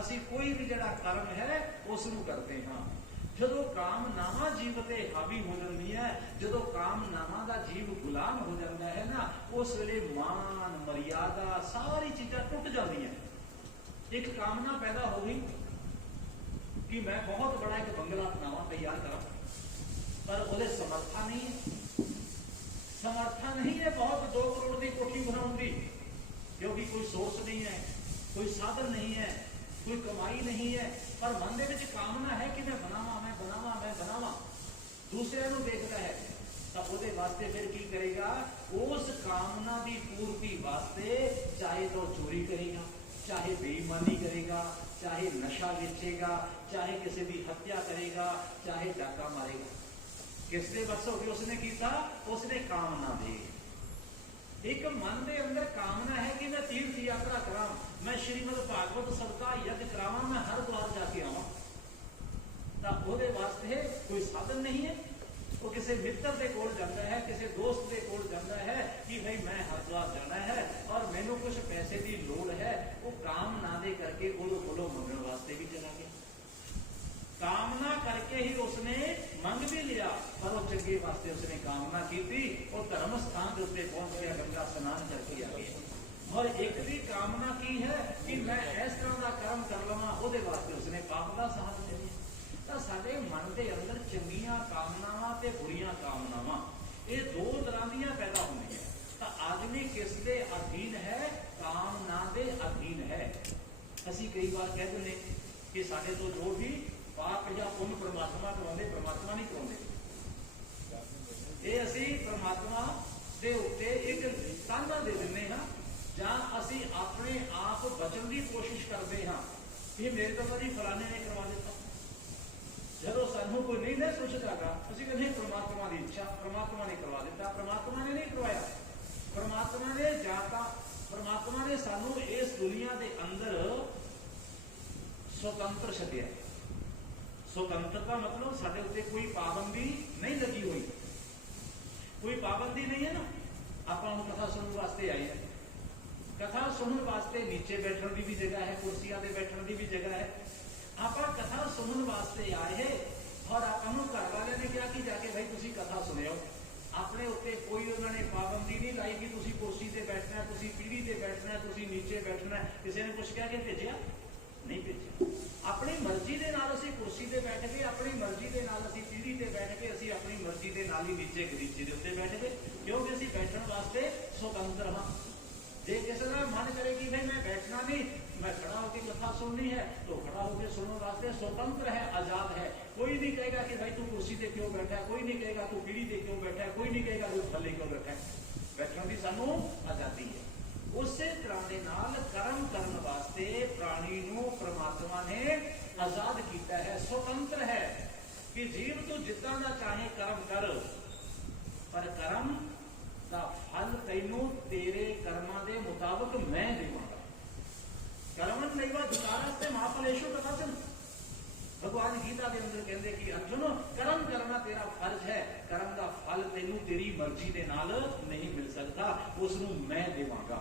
ਅਸੀਂ ਕੋਈ ਵੀ ਜਿਹੜਾ ਕਰਮ ਹੈ ਉਸ ਨੂੰ ਕਰਦੇ ਹਾਂ। ਜਦੋਂ ਕਾਮਨਾਵਾਂ ਜੀਵ ਤੇ ਹਾਵੀ ਹੋ ਜਾਂਦੀਆਂ, ਜਦੋਂ ਕਾਮਨਾਵਾਂ ਦਾ ਜੀਵ ਗੁਲਾਮ ਹੋ ਜਾਂਦਾ ਹੈ ਨਾ, ਉਸ ਵੇਲੇ ਮਾਨ ਮਰਿਆਦਾ ਸਾਰੀ ਚੀਜ਼ਾਂ ਟੁੱਟ ਜਾਂਦੀਆਂ। ਇੱਕ ਕਾਮਨਾ ਪੈਦਾ ਹੋ ਗਈ कि मैं बहुत बड़ा एक बंगला बनावा तैयार करा, पर वो समर्था नहीं है, समर्था नहीं है बहुत 2 करोड़ की कोठी बनाऊंगी, क्योंकि कोई सोर्स नहीं है, कोई साधन नहीं है, कोई कमाई नहीं है, पर मन दे विच कामना है कि मैं बनावा मैं बनावा मैं बनावा। दूसरे नूं देखता है तो वो वास्ते फिर की करेगा, उस कामना की पूर्ति वास्ते चाहे तो चोरी करेगा, चाहे बेईमानी करेगा, चाहे नशा बेचेगा, चाहे किसी की हत्या करेगा, चाहे डाका मारेगा। किसने बस हो गया उसने किया, उसने कामना दे। एक मन के अंदर कामना है कि मैं तीर्थ यात्रा करा, मैं श्रीमद भागवत सदका यज्ञ करावा, मैं हर द्वार जाके आवा, तो वो वास्ते कोई साधन नहीं है। वो किसी मित्र के कोल जाता है, किसी दोस्त के कोल जाता है कि भाई मैं हरिद्वार जाना है और मैनू कुछ पैसे की लोड़ है, वो काम ना दे करके उदों कोलों मंगण वास्ते भी चला गया। कामना करके ही उसने मंग भी लिया, पर वो चंगे वास्ते उसने कामना की थी, वो धर्म स्थान के उत्ते पहुंच गया, गंगा स्नान करके आ गया। और एक भी कामना की है कि मैं इस तरह का कर्म कर लवां, वो वास्ते उसने पाप का साथ ले लिया। तो साडे मन के अंदर चंगियां कामनावां ते बुरियां कामनावां ये 2 तरह दियां पैदा होंदियां। तो आदमी किस दे अधीन है? कामना दे अधीन है। असीं कई बार कह दिंदे कि साडे तो जो भी पाप या पुण्य परमात्मा कराउंदे, परमात्मा नहीं कराउंदे। ये असीं परमात्मा दे उत्ते एक ताना दे दिंदे हां, जां असीं अपने आप बचण की कोशिश करते हां कि मेरे तो कदी फलाने ने करवा दिता। जो सानू कोई नहीं ना सोचता, असं कहते परमात्मा की इच्छा, परमात्मा ने करवा दिता। परमात्मा ने नहीं करवाया, परमात्मा ने जाता, परमात्मा ने सानू इस दुनिया के अंदर स्वतंत्र छड्डिया। स्वतंत्रता मतलब साडे उत्ते कोई पाबंदी नहीं लगी हुई, कोई पाबंदी नहीं है ना। आपां कथा सुनने वास्ते आए हैं, कथा सुनने वास्ते नीचे बैठने की भी जगह है, कुर्सियां ते बैठने की भी जगह है। आप कथा सुनने वास्ते आए है और आपको घर वाले ने कहा कि जाके भाई तुसी कथा सुनियो, अपने उत्ते कोई उन्होंने पाबंदी नहीं लाई कि तुसी कुर्सी से बैठना है, तुसी पीढ़ी से बैठना है, तुसी नीचे बैठना है। किसी ने कुछ कह के भेजा नहीं भेजा, अपनी मर्जी के नाल असीं कुर्सी से बैठ गए, अपनी मर्जी के नाल असीं पीढ़ी से बैठ के, असीं अपनी मर्जी के नाल ही नीचे गलीचे के उत्ते बैठ गए, क्योंकि असीं बैठने वास्ते स्वतंत्र हाँ। जे किसी का मन करे कि भाई मैं बैठना नहीं, मैं खड़ा होकर कथा सुननी है, तो खड़ा होकर सुनने वास्ते स्वतंत्र है, आजाद है। कोई नहीं कहेगा कि भाई तू कुर्सी से क्यों बैठा है, कोई नहीं कहेगा तू पीढ़ी से क्यों बैठा है, कोई नहीं कहेगा तू थले क्यों बैठा है। बैठने की सानू आजादी है। उस तरह के नाल कर्म करने वास्ते प्राणी नूं परमात्मा ने आजाद किया है, स्वतंत्र है कि जीव तू जितना का चाहे कर्म कर, पर कर्म का फल तैनू तेरे कर्मां दे मुताबिक मैं देवांगा। कर्मन नैवा दुकारास्ते महाफलेषु कथाचन। भगवान गीता के अंदर कहते कि अर्जुन कर्म करना तेरा फर्ज है, कर्म का फल तेनू तेरी मर्जी के नाल नहीं मिल सकता, उसनू मैं देवांगा।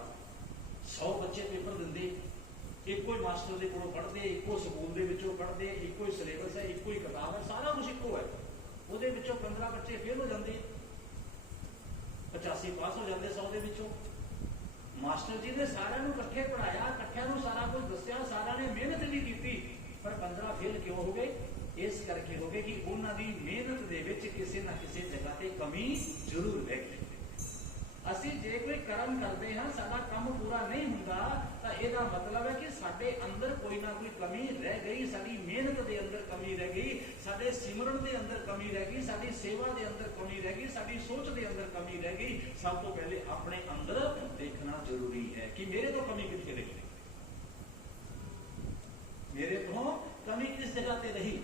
100 बच्चे पेपर दिंदे, एको ही मास्टर के कोलों पढ़ते, एको स्कूल के विचों पढ़ते, एको ही सिलेबस है, एको ही किताब है, सारा कुछ एको है। वो 15 बच्चे फेल हो जाते, 85 पास हो जाते 100 के विचों। मास्टर जी ने सारे इकट्ठे पढ़ाया, इकट्ठिया सारा कुछ दसिया, सारा ने मेहनत भी की, पर 15 फेल क्यों हो गए? इस करके हो गए कि उन्होंने मेहनत के विच किसी ना किसी जगह पर कमी जरूर रह गई। असी जे कोई कर्म करते हैं, साडा काम पूरा नहीं हुंदा, तो इसका मतलब है कि साडे अंदर कोई ना कोई कमी रह गई, साडी मेहनत के अंदर कमी रह गई, साडे सिमरन के अंदर कमी रह गई, साडी सेवा के अंदर कमी रह गई, साडी सोच के अंदर कमी रह गई। सब तो पहले अपने अंदर देखना जरूरी है कि मेरे तो कमी कितने रही, मेरे तो कमी किस जगह पे रही।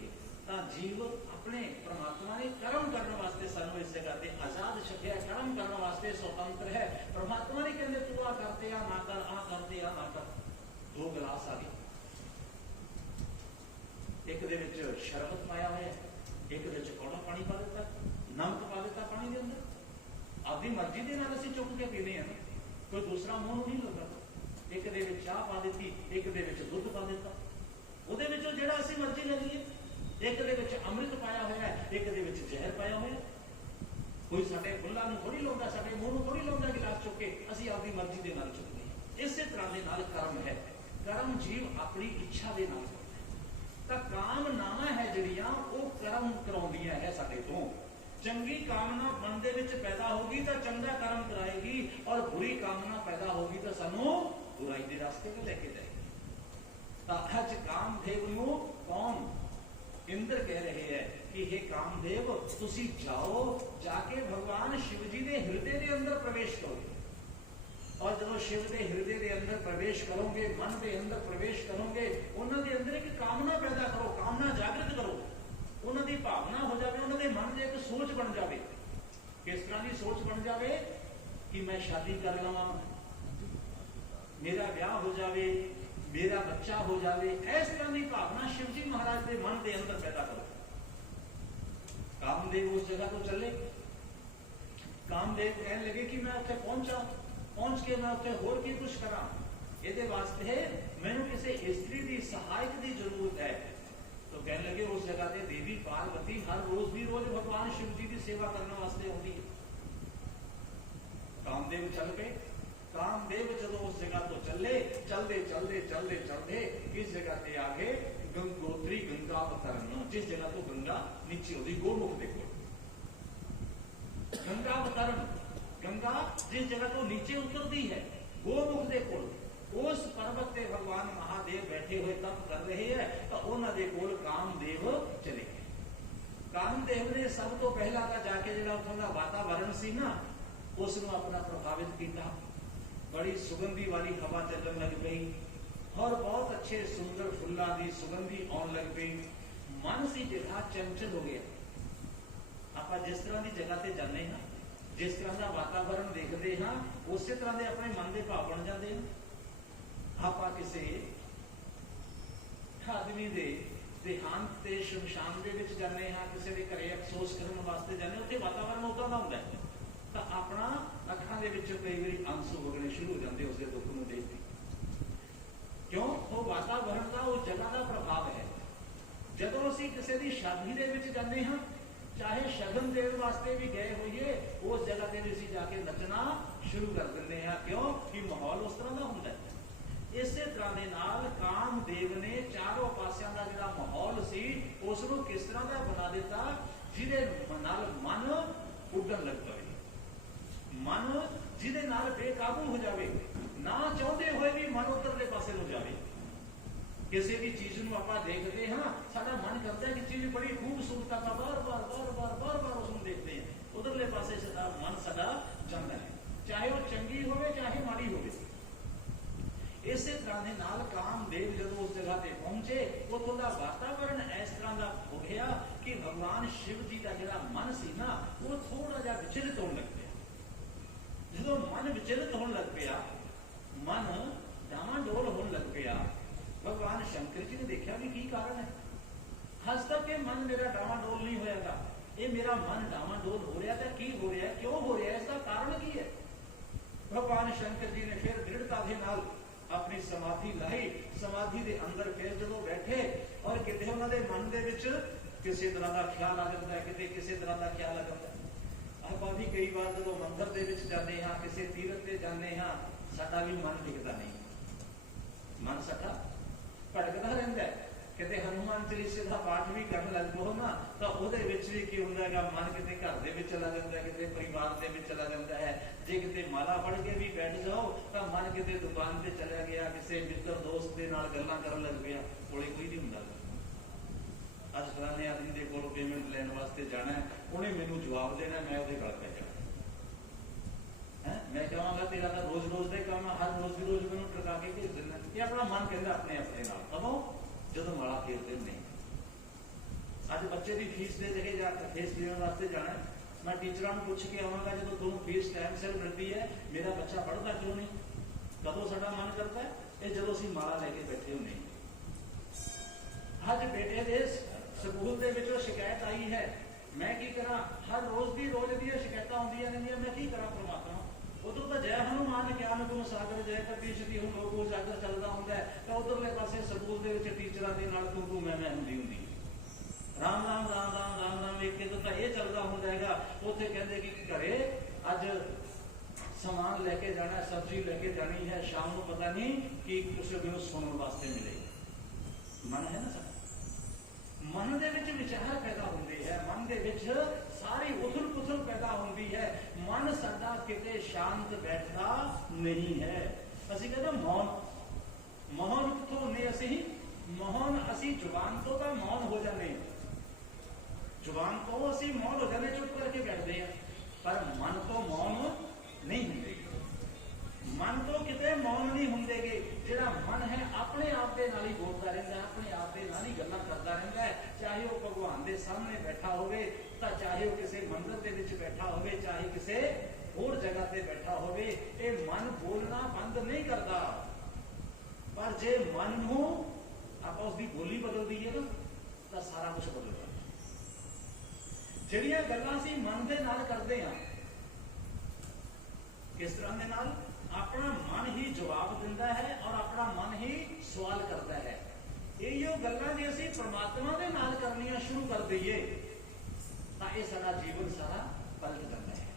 जीव अपने परमात्मा ने कर्म करने वास्ते सानू इस जगह पे आजाद छड्या, कर्म करने वास्ते स्वतंत्र है। परमात्मा ने कहते तू आ करते आ ना कर, आ करते आ ना कर। 2 गिलास आ गए, एक दे विच शरबत पाया हुआ, एक दे विच कौड़ा पानी पा दिता, नमक पा दिता पानी के अंदर। अपनी मर्जी के नाल असीं चुक के पीने हैं, कोई दूसरा मुंह नहीं लगा। एक दे विच चाह पा दी, एक दे विच दुध पा दिता। ਵਿੱਚੋਂ ਜਿਹੜਾ ਅਸੀਂ ਮਰਜ਼ੀ ਲੈ ਲਈਏ। ਇੱਕ ਦੇ ਵਿੱਚ ਅੰਮ੍ਰਿਤ ਪਾਇਆ ਹੋਇਆ ਹੈ, ਇੱਕ ਦੇ ਵਿੱਚ ਜ਼ਹਿਰ ਪਾਇਆ ਹੋਇਆ। ਕੋਈ ਸਾਡੇ ਫੁੱਲਾਂ ਨੂੰ ਥੋੜੀ ਲਾਉਂਦਾ, ਸਾਡੇ ਮੂੰਹ ਨੂੰ ਥੋੜੀ ਲਾਉਂਦਾ ਗਿਲਾਸ ਚੁੱਕ ਕੇ, ਅਸੀਂ ਆਪਣੀ ਮਰਜ਼ੀ ਦੇ ਨਾਲ ਚੁੱਕਦੇ ਹਾਂ। ਇਸੇ ਤਰ੍ਹਾਂ ਦੇ ਨਾਲ ਕਰਮ ਹੈ। ਕਰਮ ਜੀਵ ਆਪਣੀ ਇੱਛਾ ਦੇ ਨਾਲ ਕਰਦਾ ਹੈ। ਤਾਂ ਕਾਮਨਾਵਾਂ ਹੈ ਜਿਹੜੀਆਂ ਉਹ ਕਰਮ ਕਰਾਉਂਦੀਆਂ ਹੈ ਸਾਡੇ ਤੋਂ। ਚੰਗੀ ਕਾਮਨਾ ਮਨ ਦੇ ਵਿੱਚ ਪੈਦਾ ਹੋਗੀ ਤਾਂ ਚੰਗਾ ਕਰਮ ਕਰਾਏਗੀ, ਔਰ ਬੁਰੀ ਕਾਮਨਾ ਪੈਦਾ ਹੋਗੀ ਤਾਂ ਸਾਨੂੰ ਬੁਰਾਈ ਦੇ ਰਸਤੇ ਤੇ ਲੈ ਕੇ ਜਾਏਗੀ। ਤਾਂ ਅੱਜ ਕਾਮਦੇਵ ਨੂੰ ਕੌਣ? ਇੰਦਰ ਕਹਿ ਰਹੇ ਹੈ ਕਿ हे ਕਾਮਦੇਵ, ਤੁਸੀਂ ਜਾਓ, ਜਾ ਕੇ ਭਗਵਾਨ शिव जी ਦੇ ਹਿਰਦੇ ਦੇ ਅੰਦਰ ਪ੍ਰਵੇਸ਼ ਕਰੋ। और जो शिव के हृदय के अंदर प्रवेश करोगे, मन के अंदर प्रवेश करोगे, उन्होंने अंदर एक कामना पैदा करो, कामना जागृत करो, उन्होंने भावना हो जाए, उन्होंने मन में एक सोच बन जाए। किस तरह की सोच बन जाए कि मैं शादी कर लवा, मेरा ब्याह हो जाए, मेरा बच्चा हो जाए। इस तरह की भावना शिव जी महाराज के मन के अंदर पैदा करो। कामदेव उस जगह तो चले। कामदेव कहने लगे कि मैं उत्थे पहुंचा, पहुंच के मैं उत्थे होर की कुछ करा, ये वास्ते मैनू किसी स्त्री की सहायक की जरूरत है। तो कहने लगे उस जगह से देवी पार्वती हर रोज भी रोज भगवान शिव जी की सेवा करने वास्ते होती है। कामदेव चल पे, कामदेव जब उस जगह तो चले, चलते चलते चलते चलते इस जगह से आगे गंगोत्री गंगा अवतरण, जिस जगह तो गंगा नीचे होती गोमुख देखो, गंगा अवतरण, गंगा जिस जगह तो नीचे उतरती है गोमुख दे कोल, उस पर्वत पे भगवान महादेव बैठे हुए तप कर रहे हैं। तो उन्होंने कोल कामदेव चले गए। कामदेव ने सब तो पहला का जाके जो उत्थों का वातावरण सी ना, उसनों अपना प्रभावित किया। बड़ी सुगंधी वाली हवा चलन लग गई और बहुत अच्छे सुंदर फुल्लां दी सुगंधी आउण लग गई। मन सी जगह चंचल हो गया। आप जिस तरह की जगह से जाने हैं, जिस तरह का वातावरण देखते हाँ, उस तरह के अपने मन के भाव बन जाते हैं। आप किसी आदमी के देहांत से शमशान के जाने हाँ, किसी के घरे अफसोस करने वास्ते जाने, उत्थे वातावरण उदा का होंदा है। तो अपना अखां दे विच कई बार आंसू वगने शुरू हो जाते उसके दुख को देख के। क्यों? वो वातावरण का, उस जगह का प्रभाव है। जदों असीं किसी की शादी दे विच जाने हाँ, चाहे शगन देने वास्ते भी गए होइए, उस जगह से भी असीं जाके नचना शुरू कर देंगे हैं। क्यों? कि माहौल उस तरह का होंदा है। इसे तरह के नाल कामदेव ने चारों पासियां का जिहड़ा माहौल सी उसनूं किस तरह का बना दिता, जिहदे नाल मन उड्डण लग पवे, मन जिहदे नाल बेकाबू हो जाए, ना चाहते हुए भी मन उधरले पासे हो जाए। किसी भी चीज को आप देखते हाँ, साडा मन करता है कि चीज बड़ी खूबसूरत है, बार बार बार बार बार बार उसको देखते हैं, उधरले पासे साडा मन साडा जाता है, चाहे वो चंगी हो चाहे माड़ी हो। इसे तरह के नाल कामदेव जब उस जगह पे पहुंचे, उतों का वातावरण इस तरह का हो गया कि भगवान शिव जी का जिहड़ा मन सी ना, वो थोड़ा जा विचलित होने लग गया। जो मन विचलित होने लग गया, मन डामाडोल होने लग गया, भगवान शंकर जी ने देखा भी की कारण है। हज तक के मन मेरा डामाडोल नहीं होएगा, ये मेरा मन डामाडोल हो रहा था, की हो रहा है, क्यों हो रहा है, इसका कारण की है। भगवान शंकर जी ने फिर दृढ़ता के नाल अपनी समाधि लाई, समाधि के अंदर फिर जो बैठे और कितने उन्होंने मन के विच किसी तरह का ख्याल आ जाता है, कितने किसी तरह का ख्याल आ जाता है। आप भी कई बार जो मंदिर के विच जाते हाँ, किसी तीरथ से जाते हाँ, साडा भी मन टिकता नहीं, मन साडा भटकता रहता है। कितने हनुमान चालीसे का पाठ भी करने लग पो ना, तो उहदे विच भी की हुंदा है, मन कितने घर दे विच चला जाता है, कितने परिवार दे विच चला जाता है। जे कितने माला पढ़ के भी बैठ जाओ तो मन कितने दुकान पे चला गया, किसी मित्र दोस्त के नाल गल्लां करन लग गया, कोले कोई नहीं हुंदा। अज फलाने आदमी के कोल पेमेंट लैण वास्ते जाना है, उन्हें मैनूं जवाब देना, मैं उहदे गल पै जाना है। मैं कहांगा तेरा तो रोज रोज दे काम, हर रोज की रोज मैनूं टका के भेज देना। ये अपना मन कहता अपने अपने नाल, कदों जदों माला फेरदे नहीं। अज बच्चे की फीस दे जगह जाकर फीस देने वास्ते जाना, मैं टीचर पूछ के आवागा, जो तुम फीस टाइम सिर मिलती है, मेरा बच्चा पढ़ता क्यों नहीं? कदों साडा मन करता है, ये जो असीं माला लैके बैठे होने। अज बेटे के स्कूल के विचों शिकायत आई है, मैं की करा, हर रोज की रोज दी शिकायत आउंदियां रहंदियां, मैं की करा परमात्मा। ਉਦੋਂ ਤਾਂ ਜੈ ਹਨੂਮਾਨ ਗਿਆਨ ਗੁਣ ਸਾਗਰ ਜੈ ਕਪੀਸ਼ ਦੀ ਹੁਣ ਲੋਕ ਉਜਾਗਰ ਚੱਲਦਾ ਹੁੰਦਾ ਤਾਂ ਉਧਰਲੇ ਪਾਸੇ ਸਕੂਲ ਦੇ ਵਿੱਚ ਟੀਚਰਾਂ ਦੇ ਨਾਲ ਤੂੰ ਮੈਂ ਹੁੰਦੀ ਰਾਮ ਰਾਮ ਰਾਮ ਰਾਮ ਰਾਮ ਰਾਮ ਵੇਖ ਕੇ ਤਾਂ ਇਹ ਚੱਲਦਾ ਹੁੰਦਾ ਹੈਗਾ। ਉੱਥੇ ਕਹਿੰਦੇ ਕਿ ਘਰੇ ਅੱਜ ਸਮਾਨ ਲੈ ਕੇ ਜਾਣਾ, ਸਬਜ਼ੀ ਲੈ ਕੇ ਜਾਣੀ ਹੈ, ਸ਼ਾਮ ਨੂੰ ਪਤਾ ਨਹੀਂ ਕਿ ਕਿਸੇ ਨੂੰ ਸੁਣਨ ਵਾਸਤੇ ਮਿਲੇ। ਮਨ ਹੈ ਨਾ ਸਾਡਾ, ਮਨ ਦੇ ਵਿੱਚ ਵਿਚਾਰ ਪੈਦਾ ਹੁੰਦੇ ਹੈ, ਮਨ ਦੇ ਵਿੱਚ ਸਾਰੀ ਉਥਲ ਪੁਥਲ ਪੈਦਾ ਹੁੰਦੀ ਹੈ। ਮਨ ਸਾਡਾ ਕਿਤੇ ਸ਼ਾਂਤ ਬੈਠਦਾ ਨਹੀਂ ਹੈ। ਅਸੀਂ ਕਹਿੰਦੇ ਮੌਨ ਕਿੱਥੋਂ ਹੁੰਦੇ? ਮੌਨ ਅਸੀਂ ਜ਼ੁਬਾਨ ਤੋਂ ਤਾਂ ਮੌਨ ਹੋ ਜਾਂਦੇ, ਜ਼ੁਬਾਨ ਤੋਂ ਅਸੀਂ ਮੌਨ ਹੋ ਜਾਂਦੇ, ਚੁੱਪ ਕਰਕੇ ਬੈਠਦੇ ਹਾਂ, ਪਰ ਮਨ ਤੋਂ ਮੌਨ ਨਹੀਂ ਹੁੰਦੇ। ਮਨ ਤੋਂ ਕਿਤੇ ਮੌਨ ਨਹੀਂ ਹੁੰਦੇਗੇ। ਜਿਹੜਾ ਮਨ ਹੈ ਆਪਣੇ ਆਪ ਦੇ ਨਾਲ ਹੀ ਬੋਲਦਾ ਰਹਿੰਦਾ ਹੈ, ਆਪਣੇ ਆਪ ਦੇ ਨਾਲ ਹੀ ਗੱਲਾਂ ਕਰਦਾ ਰਹਿੰਦਾ ਹੈ। ਚਾਹੇ ਉਹ ਭਗਵਾਨ ਦੇ ਸਾਹਮਣੇ ਬੈਠਾ ਹੋਵੇ, ਤਾਂ ਚਾਹੇ ਉਹ ਕਿਸੇ ਮੰਦਿਰ ਦੇ ਵਿੱਚ ਬੈਠਾ ਹੋਵੇ, ਚਾਹੇ ਕਿਸੇ ਹੋਰ ਜਗ੍ਹਾ ਤੇ ਬੈਠਾ ਹੋਵੇ, ਇਹ ਮਨ ਬੋਲਣਾ ਬੰਦ ਨਹੀਂ ਕਰਦਾ। ਪਰ ਜੇ ਮਨ ਨੂੰ ਆਪਾਂ ਉਸਦੀ ਬੋਲੀ ਬਦਲ ਦਈਏ ਨਾ, ਤਾਂ ਸਾਰਾ ਕੁਝ ਬਦਲ ਜਾਂਦਾ। ਜਿਹੜੀਆਂ ਗੱਲਾਂ ਅਸੀਂ ਮਨ ਦੇ ਨਾਲ ਕਰਦੇ ਹਾਂ, ਕਿਸ ਤਰ੍ਹਾਂ ਦੇ ਨਾਲ? ਆਪਣਾ ਮਨ ਹੀ ਜਵਾਬ ਦਿੰਦਾ ਹੈ ਔਰ ਆਪਣਾ ਮਨ ਹੀ ਸਵਾਲ ਕਰਦਾ ਹੈ। ਇਹੋ ਗੱਲਾਂ ਜੇ ਅਸੀਂ ਪ੍ਰਮਾਤਮਾ ਦੇ ਨਾਲ ਕਰਨੀਆਂ ਸ਼ੁਰੂ ਕਰ ਦਈਏ ਤਾਂ ਇਹ ਸਾਡਾ ਜੀਵਨ ਸਾਰਾ ਪਲਟ ਜਾਂਦਾ ਹੈ।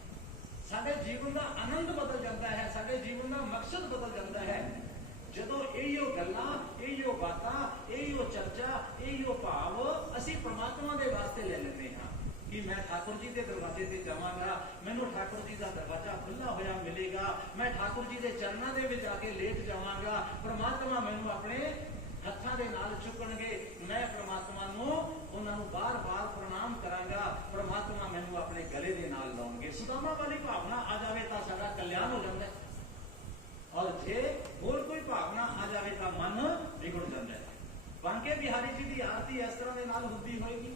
ਸਾਡੇ ਜੀਵਨ ਦਾ ਆਨੰਦ ਬਦਲ ਜਾਂਦਾ ਹੈ, ਸਾਡੇ ਜੀਵਨ ਦਾ ਮਕਸਦ ਬਦਲ ਜਾਂਦਾ ਹੈ। ਜਦੋਂ ਇਹੋ ਗੱਲਾਂ, ਇਹੋ ਬਾਤਾਂ, ਇਹੋ ਚਰਚਾ, ਇਹੋ ਭਾਵ ਅਸੀਂ ਪ੍ਰਮਾਤਮਾ ਦੇ ਵਾਸਤੇ ਲੈ ਲੈਂਦੇ ਹਾਂ ਕਿ ਮੈਂ ਠਾकुर जी के दरवाजे से जावांगा, मैनू ठाकुर जी का दरवाजा खुला होया मिलेगा, मैं ठाकुर जी के चरणों के विच आके लेट जावांगा, परमात्मा मैनू अपने हत्थां दे नाल चुकणगे, मैं परमात्मा नू उन्हां नू बार-बार प्रणाम करांगा, परमात्मा मैनू अपने गले दे नाल लाउणगे। सुदामा वाली भावना आ जावे तां साडा कल्याण हो जांदा है। और जे होर कोई भावना आ जावे तां मन बिगड़ जांदा है। बांके बिहारी जी की आरती इस तरह दे नाल हुंदी होएगी।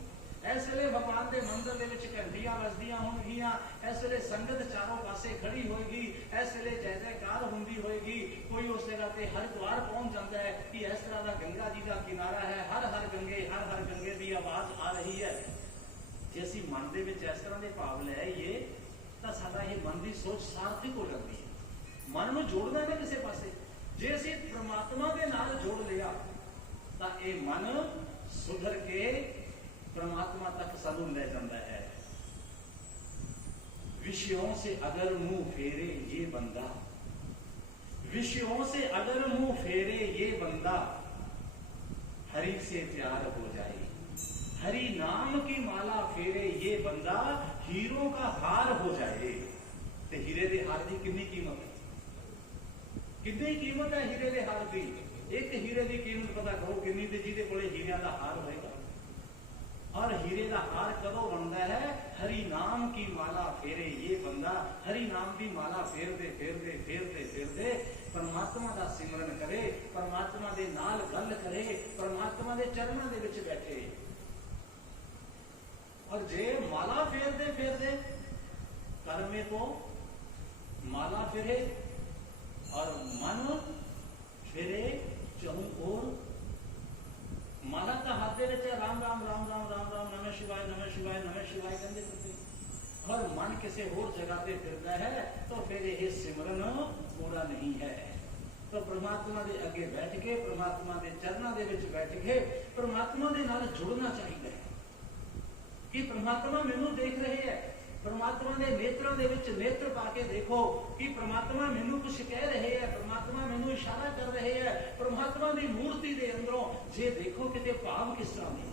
इस वे भगवान के मंदिर के विच घंटियां वजदियां होणगियां, इस वे संगत चारों पासे खड़ी होएगी, इस वे जय जयकार हुंदी होएगी। कोई उस जगह पे हरिद्वार पहुंच जाता है कि इस तरह का गंगा जी का किनारा है, हर हर गंगे की आवाज आ रही है। जे असीं मन दे विच इस तरह के भाव ले आईए तां साडा ये मन की सोच सार्थक हो जाती है। मन नूं जोड़ना है किसी पासे। जे असीं परमात्मा के नाल जोड़ लिया तां ये मन सुधर के परमात्मा तक सानू ले जाता है। विषयों से अगर मुंह फेरे ये बंदा, विषयों से अगर मुंह फेरे ये बंदा, हरि से प्यार हो जाए, हरि नाम की माला फेरे ये बंदा, हीरों का हार हो जाए। ते हीरे दे हार की कितनी कीमत है? कितनी कीमत है हीरे दे हार की? एक हीरे की कीमत पता करो कितनी, ते जिहदे कोले हीरियां दा हार होएगा। और हीरे का हार कदों बनता है? हरि नाम की माला फेरे ये बंदा, हरि नाम की माला फेरते फेरते फेरते फेरते परमात्मा का सिमरन करे, परमात्मा के नाल गल करे, परमात्मा के चरणों के विच बैठे। और जे माला फेरते फेरते कर्मे को माला फेरे और मन फेरे चहु ओर, माला का हाथ दे राम राम राम राम राम राम नमः शिवाय नमः शिवाय नमः शिवाय कहते करते, और मन किसी होर जगह पे फिरता है तो फिर यह सिमरन पूरा नहीं है। तो परमात्मा के अगे बैठ के, परमात्मा के चरणों के विच बैठ के परमात्मा के नाल जुड़ना चाहिए कि परमात्मा मैनू देख रहे हैं। परमात्मा के नेत्रों के विच नेत्र पाके देखो कि परमात्मा मैनू कुछ कह रहे हैं, परमात्मा मैनू इशारा कर रहे हैं। परमात्मा की मूर्ति के अंदरों जे देखो किते भाव किस तरह ने।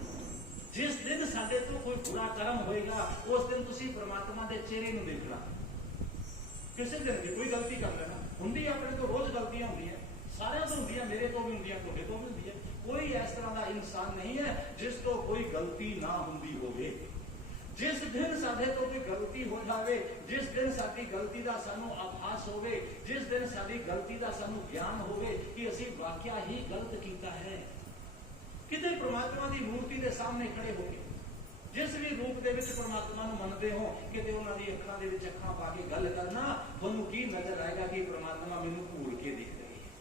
जिस दिन साडे तो कोई बुरा कर्म होएगा उस दिन तुसी परमात्मा के चेहरे नूं देखना। किसी दिन की कोई गलती कर लेना हुंदी, अपने तो रोज गलतियां होंदी है, सारे तो होंदी है, मेरे तो भी होंदी है, तुहाडे तो भी होंदी है। कोई इस तरह का इंसान नहीं है जिस तो कोई गलती ना होंदी होवे। जिस दिन साडे तो कोई गलती हो जाए, जिस दिन साडी गलती का सानू आभास होवे, जिस दिन साडी गलती का सानू ज्ञान होवे कि असीं वाकया ही गलत कीता है, किते परमात्मा की मूर्ति के सामने खड़े होके जिस भी रूप के विच परमात्मा नूं मनदे हो, किते उन्हां दी अखां दे विच अखां पा के गल करना, तुहानूं की नजर आएगा कि परमात्मा मैनूं घूर के देख रहे हैं।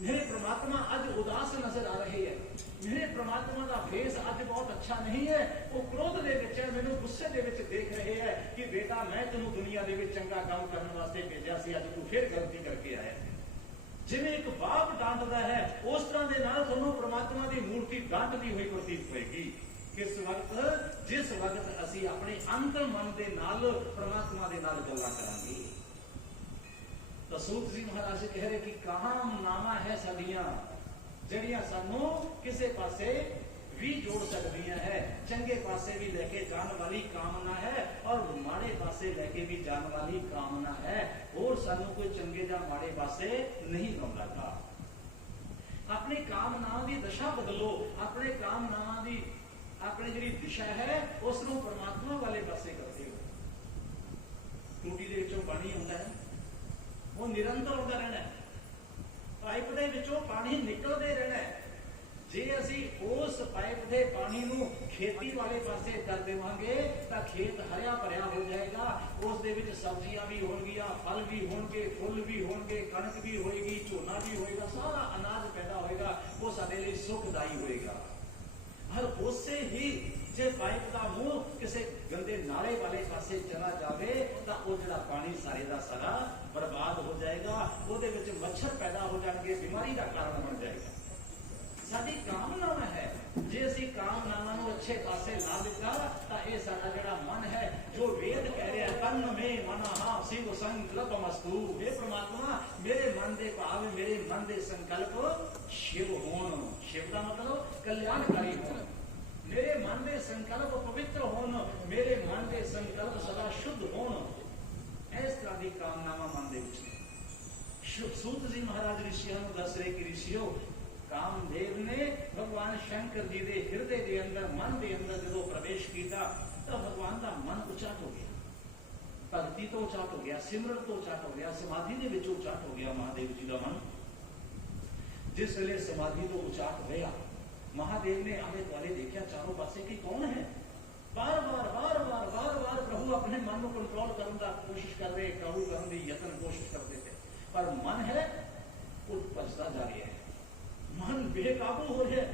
मेरे परमात्मा अज उदास नजर आ रहे हैं, मेरे परमात्मा का फेस अज बहुत अच्छा नहीं है, वो क्रोध दे विच है, मैनू गुस्से दे विच देख रहे हैं कि बेटा मैं तेनू दुनिया दे विच चंगा काम करने वास्ते भेजा सी, अज तू फिर गलती करके आया। जिवें एक बाप डांटदा है उस तरह दे नाल तुहानू परमात्मा की मूर्ति डांटदी हुई प्रतीत होएगी। किस वक्त? जिस वक्त असी अपने अंतर मन दे नाल परमात्मा दे नाल गल्लां करांगे। तो सूत जी महाराज कह रहे कि कामनावां है साडियां ਜਿਹੜੀਆਂ ਸਾਨੂੰ ਕਿਸੇ ਪਾਸੇ भी जोड़ सकदियां है। चंगे पासे भी लेके जाने वाली कामना है और माड़े पासे लेके भी जाने वाली कामना है, और सानू कोई चंगे या माड़े पासे नहीं लाउंदा। अपनी कामनावां दी दशा बदलो, अपने कामनावां दी अपनी जिहड़ी दिशा है उसनू परमात्मा वाले पासे करते हो। टूटी दे विचों पानी आउंदा है, वो निरंतर आउंदा रहना है, पाइप दे विचों पानी निकलदे रहना है। जे असी उस पाइप के पानी नू खेती वाले पासे कर देवांगे तो खेत हरिया भरिया हो जाएगा, उस दे विच सब्जियां भी होणगियां, फल भी होणगे, फुल भी होणगे, कणक भी होएगी, झोना भी होएगा, सारा अनाज पैदा होएगा, वो साडे लई सुखदाई होएगा। हर उससे ही जे पाइप का मुंह किसी गंदे नाले वाले पासे चला जाए तो वो जिहड़ा पानी सारे का सारा बर्बाद हो जाएगा, वो मच्छर पैदा हो जाएंगे, बीमारी का कारण बन जाएगा। साडी कामनावां है, जे असीं कामनावां नूं अच्छे पासे ला दिता तो यह साडा जिहड़ा मन है, जो वेद कह रहा है तन में मनहा शिव संकल्पमस्तु। हे परमात्मा मेरे मन के भाव, मेरे मन के संकल्प शिव होण। शिव का मतलब कल्याणकारी होण। मेरे मन के संकल्प पवित्र होण, मेरे मन के संकल्प सदा शुद्ध होण। इस तरह की कामनावां मन दे विच। सूत जी महाराज ऋषियों नूं दस रहे कि ऋषियों, कामदेव ने भगवान शंकर जी के हृदय के अंदर, मन के अंदर जो प्रवेश किया तो भगवान का मन उचाट हो गया, भक्ति तो उचाट हो गया, सिमरन तो उचाट हो गया, समाधि के विच उचाट हो गया महादेव जी का मन। जिस वेले समाधि तो उचाट होया, महादेव ने आले दुआले देखा चारों पासे कि कौन है। बार बार बार बार बार बार प्रभु अपने मन को कंट्रोल करने का कोशिश कर रहे, काबू करने की यत्न कोशिश करते थे, पर मन है वो बचता जा रहा है, मन बेकाबू हो रहा है।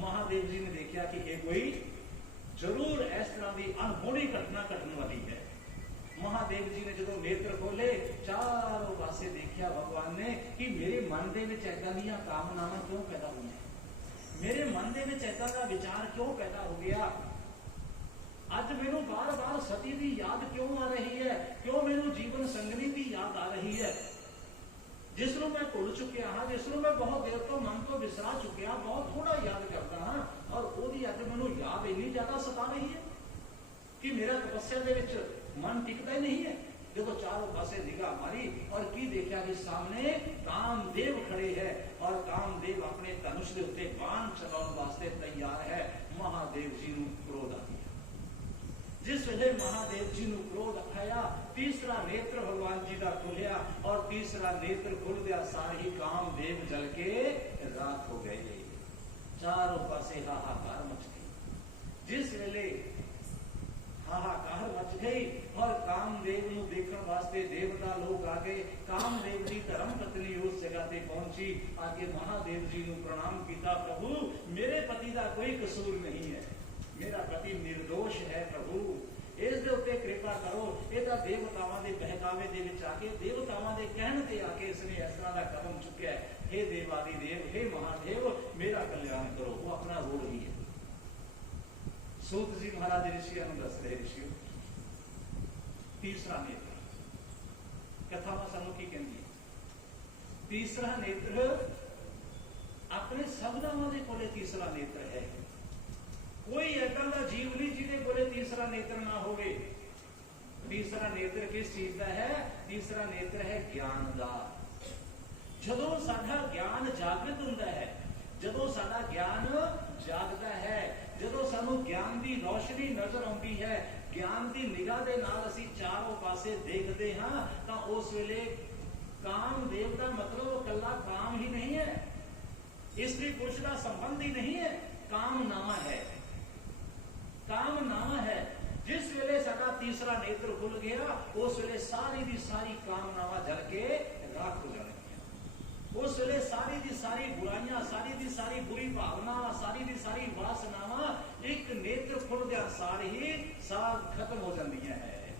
महादेव जी ने देखा कि ये कोई जरूर इस तरह की अनहोनी घटना घटने वाली है। महादेव जी ने जो नेत्र खोले, चारों पासे देखा भगवान ने कि मेरे मन के विच ऐदां दीयां कामनावां क्यों पैदा हुई, मेरे मन के विच ऐदां दा विचार क्यों पैदा हो गया। अज मैनू बार बार सती की याद क्यों आ रही है, क्यों मैनू जीवन संगनी की याद आ रही है, जिसनों मैं भुल चुकिया हाँ, जिसनों मैं बहुत देर तो मन तो विसरा चुकिया, बहुत थोड़ा याद करता हाँ, और ओदी अज मैनू याद इन्नी ज्यादा सता रही है कि मेरा तपस्या के विच मन टिकता ही नहीं है। देखो चारों पासे निगाह मारी और की देखा कि सामने कामदेव खड़े हैं, और कामदेव अपने धनुष के उत्ते बाण चलाने वास्ते तैयार है। महादेव जी नूं क्रोध आ गया। जिस वेले महादेव जी नूं क्रोध आया, तीसरा नेत्र भगवान जी का खुलिया, और तीसरा नेत्र खुलदिया सारे ही कामदेव जल के राख हो गए। चारों पासे हाहाकार मच गई। जिस वेले हाहाकार मच गई और कामदेव नूं देखण वास्ते देवता लोग आ गए, कामदेव जी धर्म पत्नी उस जगह ते पहुंची, आके महादेव जी नूं प्रणाम किया, प्रभु मेरे पति का कोई कसूर नहीं है, मेरा पति निर्दोष है, प्रभु इस दे उत्ते कृपा करो। यह देवतावां दे बहकावे दे विच आके, देवतावां दे कहण ते आके इसने इस तरह का कदम चुक्या है। हे देवादिदेव, हे महादेव मेरा कल्याण करो। वो अपना रो रही है। सूत जी महाराज ऋषियों नूं दस रहे, ऋषियों तीसरा नेत्र कथा में सानू की कहंदी है, तीसरा नेत्र अपने सबदावां दे कोले तीसरा नेत्र है। कोई ऐसा का जीव नहीं जिहदे कोले तीसरा नेत्र ना होवे। तीसरा नेत्र किस चीज का है? तीसरा नेत्र है ज्ञान का। जदों साडा ज्ञान जागृत हुंदा है, जदों साडा ज्ञान जागदा है, जदों सानू ज्ञान की रोशनी नजर आउंदी है, ज्ञान की निगाह दे नाल असीं चारों पासे देखते हाँ, तो उस वेले कामदेव का मतलब कल्ला काम ही नहीं है, स्त्री पुरुष का संबंध ही नहीं है, कामनामा है। कामनामा है। जिस वेले साडा तीसरा नेत्र खुल गया, उस वेले सारी दी सारी कामनावां जल के राख हो जाएगी। उस वेले सारी दी सारी बुराइयां, सारी दी सारी बुरी भावना, सारी दी ਨਾਲ ਹੀ ਸਭ ਖਤਮ ਹੋ ਜਾਂਦੀਆਂ ਹੈ।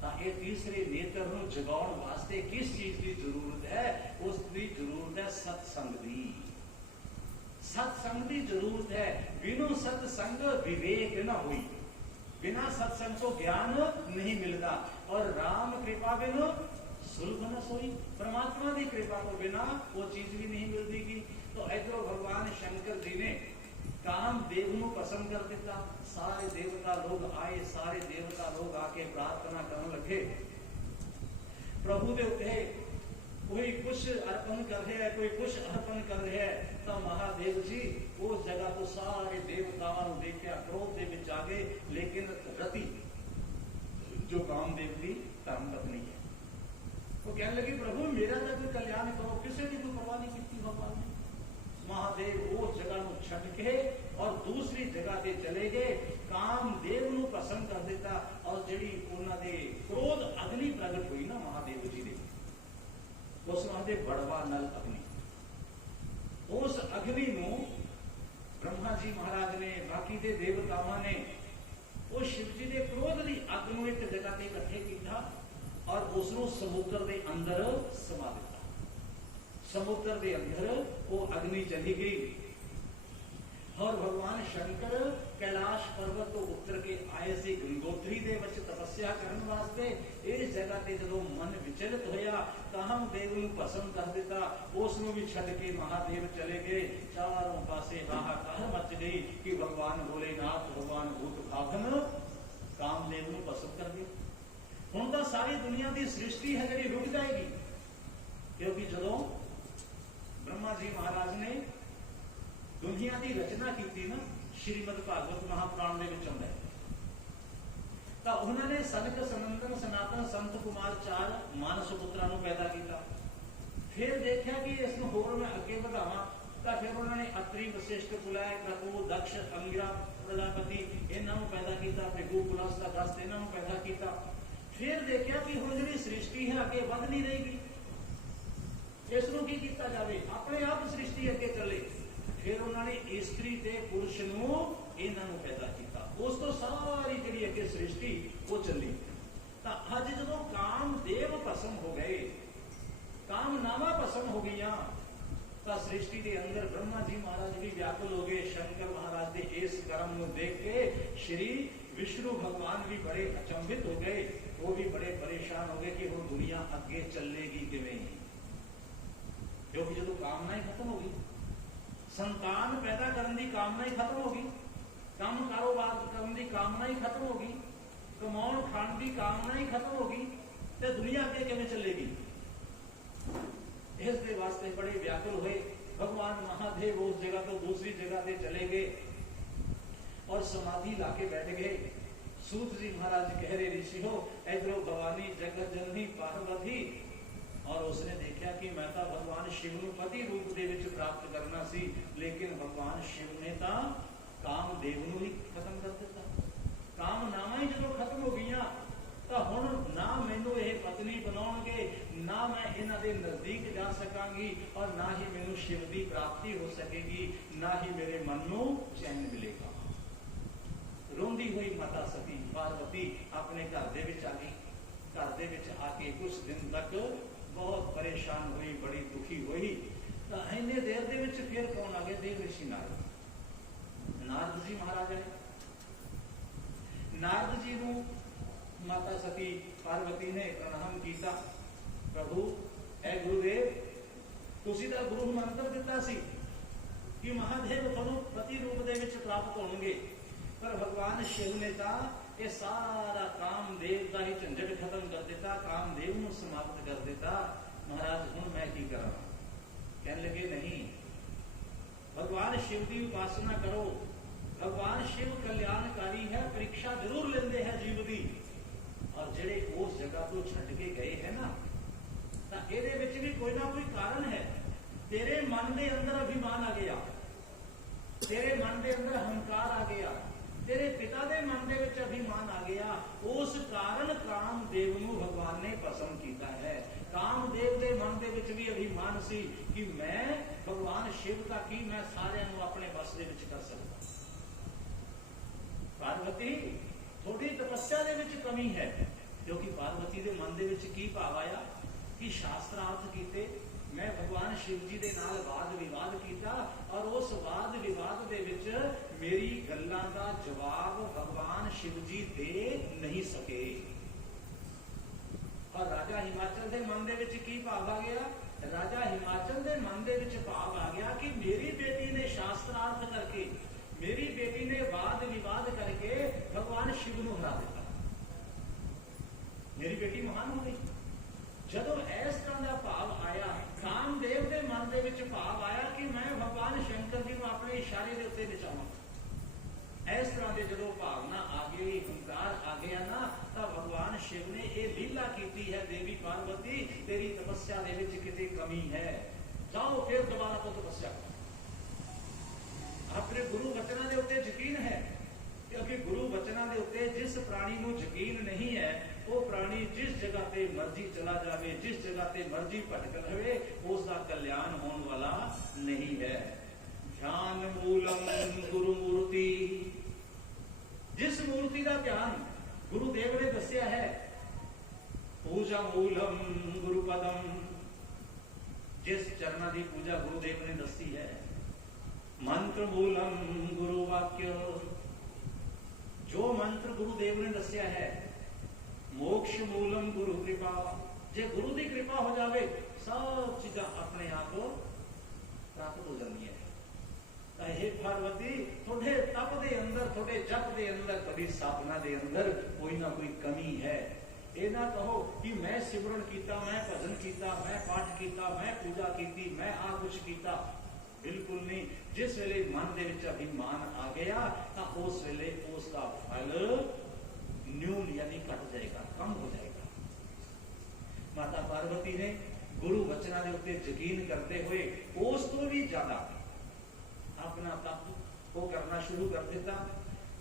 ਤਾਂ ਇਹ ਤੀਸਰੇ ਨੇਤਰ ਨੂੰ ਜਗਾਉਣ ਵਾਸਤੇ ਕਿਸ ਚੀਜ਼ ਦੀ ਜ਼ਰੂਰਤ ਹੈ? ਉਸ ਦੀ ਜ਼ਰੂਰਤ ਹੈ ਸਤਸੰਗ ਦੀ। सत्संग की जरूरत है। बिनु सत्संग विवेक न हुई, बिना सत्संग को ज्ञान नहीं मिलता। और राम कृपा बिनु सुलभ न सोई, परमात्मा की कृपा को बिना वो चीज भी नहीं मिलती की। तो इधरों भगवान शंकर जी ने कामदेव को पसंद कर दिता। सारे देवता लोग आए, सारे देवता लोग आके प्रार्थना करने लगे प्रभु दे उत्ते। कोई कुछ अर्पण कर रहे है, कोई कुछ अर्पण कर रहे है। तो महादेव जी उस जगह तो सारे देवताओं ने देखा, क्रोध दे विच आ गए। लेकिन रति जो कामदेव की धर्म पत्नी है, वो कहने लगी प्रभु मेरा तो कोई कल्याण करो, किसी की कोई परवाह नहीं की भगवान ने। महादेव उस जगह को छट के और दूसरी जगह से चले गए। कामदेव को पसंद कर दिता। और जी उन्होंने क्रोध अग्नि प्रगट हुई ना महादेव जी ने, उस बड़वा नल अग्नि, उस अग्नि को ब्रह्मा जी महाराज ने बाकी दे देवताओं ने उस शिव जी के क्रोध की अग को एक जगह से इकट्ठे किया और उसको समुद्र के अंदर समा दिता। समुद्र के अंदर वो अग्नि चली गई। और भगवान शंकर कैलाश पर्वत तो उतर के आए से गंगोत्री दे विच तपस्या करने वास्ते। इस जगह ते जदों मन विचलित होया, कामदेव को पसंद कर दिता। उसनों भी छड़ के महादेव चले गए। चारों पासे हाहाकार मच गई कि भगवान भोलेनाथ, भगवान भूत भागन कामदेव को पसंद कर दिया। हुण तां सारी दुनिया की सृष्टि है जिहड़ी रुक जाएगी, क्योंकि जदों ब्रह्मा जी महाराज ने दुनिया की रचना की ना, श्रीमद भागवत महापुराण में आउंदा है। तो उन्होंने सनक सनंदन सनातन संत कुमार 4 मानस पुत्रा पैदा किया। फिर देखा कि इसमें होर मैं अगे बढ़ावा, तो फिर उन्होंने अत्रि वशिष्ठ कुलय क्रतु दक्ष अंगिरा प्रजापति इन्हों पैदा किया। भृगु पुलस्ता दस्त इन्हों पैदा किया। फिर देखा कि हुण जिहड़ी सृष्टि है अगे वध नहीं रहेगी, इसनूं की किया जाए, अपने आप सृष्टि अगे चले। फिर उन्होंने स्त्री ते पुरुष नूं इन्हों पैदा किया। उस तो सारी जिहड़ी अगे सृष्टि वो चली। तो अज जदों कामदेव भस्म हो गए, कामनावां भस्म हो गई, तो सृष्टि के अंदर ब्रह्मा जी महाराज भी व्याकुल हो गए। शंकर महाराज के इस कर्म को देख के श्री विष्णु भगवान भी बड़े अचंभित हो गए। वो भी बड़े परेशान हो गए कि हुण दुनिया अगे चलेगी किवें, क्योंकि जदों कामना ही खत्म हो गई, संतान पैदा करने की कामना ही खत्म होगी, काम कारोबार करने की कामना ही खत्म होगी, कमाउण खाण की कामना ही खत्म होगी, तो दुनिया अगे किवें चलेगी। इस दे वास्ते बड़े व्याकुल हुए। भगवान महादेव उस जगह तो दूसरी जगह पे चले गए और समाधि लाके बैठ गए। सूत जी महाराज कह रहे ऋषि हो, इधरों भवानी जगत जननी पार्वती, और उसने देखा कि मैं तो भगवान शिव को पति रूप दे विच प्राप्त करना सी, लेकिन भगवान शिव ने तो कामदेव को ही खत्म कर दिता। कामनावां ही जो खत्म हो गई, तो हुण ना मैनू ये पत्नी बनाउणगे, ना मैं इन्हां दे नजदीक जा सकांगी, और ना ही मैनू शिव की प्राप्ति हो सकेगी, ना ही मेरे मन को चैन मिलेगा। रोंदी हुई माता सती पार्वती अपने घर दे विच आ गई। घर दे विच आके कुछ दिन तक बहुत परेशान हुई, बड़ी दुखी हुई। तो इन्ने देर दे विच फिर कौन आ गए? देव ऋषि नारद। नारद जी महाराज ने नारद जी को माता सती पार्वती ने प्रणाम किया। प्रभु ऐ गुरुदेव, तुसीं तां गुरु मंत्र दिता सी कि महादेव तुहानूं पति रूप दे विच प्राप्त होणगे, पर भगवान शिव ने तां ये सारा कामदेव का ही झंझट खत्म कर दिता, कामदेव को समाप्त कर दिता। महाराज हुण मैं की करा? कहने लगे नहीं, भगवान शिव की उपासना करो। भगवान शिव कल्याणकारी है, परीक्षा जरूर लेंदे है जीव की। और जेड़े उस जगह तो छड्ड के गए है ना, तो इहदे विच भी कोई ना कोई कारण है। तेरे मन के अंदर अभिमान आ गया, तेरे मन के अंदर अहंकार आ गया, तेरे पिता के मन के विच अभिमान आ गया। उस कारण कामदेव को भगवान ने पसंद किया है। कामदेव के मन के विच भी अभिमान सी कि मैं भगवान शिव का की मैं सारे अपने बस के विच कर सकता। पार्वती थोड़ी तपस्या दे विच कमी है, क्योंकि पार्वती दे मन दे विच की भाव आया कि शास्त्रार्थ कीते, मैं भगवान शिव जी दे नाल वाद विवाद कीता और उस वाद विवाद दे विच मेरी गल्लां दा जवाब भगवान शिव जी दे नहीं सके। और राजा हिमाचल दे मन दे विच की भाव आ गया, राजा हिमाचल दे मन दे विच भाव आ गया कि मेरी बेटी ने शास्त्रार्थ करके, मेरी बेटी ने वाद विवाद करके भगवान शिव को हरा दिता, मेरी बेटी महान हो गई। जदों इस तरह का भाव आया, कामदेव के मन के विच भाव आया कि मैं भगवान शंकर जी को अपने इशारे के उत्ते नचावां। इस तरह के जदों भावना आ गई, हंकार आ गया ना, तो भगवान शिव ने यह लीला की है, देवी पार्वती तेरी तपस्या दे विच किते कमी है, जाओ फिर दोबारा को तपस्या करो। अपने गुरु वचना के उत्ते यकीन है, क्योंकि गुरु वचना के उत्ते जिस प्राणी को यकीन नहीं है वो प्राणी जिस जगह पे मर्जी चला जाए, जिस जगह पे मर्जी भटक रहे, उसका कल्याण होने वाला नहीं है। ध्यान मूलम गुरु मूर्ति, जिस मूर्ति का ध्यान गुरुदेव ने दसिया है, पूजा मूलम गुरुपदम, जिस चरणा की पूजा गुरुदेव ने दसी है, मंत्र मूलम गुरु वाक्य, जो मंत्र गुरुदेव ने दसिया है, मोक्ष मूलम गुरु कृपा, जे गुरु की कृपा हो जाए सब चीजा अपने आप प्राप्त हो जाती है। हे पार्वती थोड़े तप दे अंदर, थोड़े जप दे अंदर, थोड़ी साधना दे अंदर कोई ना कोई कमी है। ये ना कहो कि मैं सिमरन किया, मैं भजन किया, मैं पाठ किया, मैं पूजा की, मैं आ कुछ किया, बिल्कुल नहीं। जिस वेले मन के विच अभिमान आ गया तो उस वेले उसका फल न्यून यानी घट जाएगा, कम हो जाएगा। माता पार्वती ने गुरु वचना के उत्ते यकीन करते हुए उस तो भी ज्यादा अपना तप को करना शुरू कर दिता।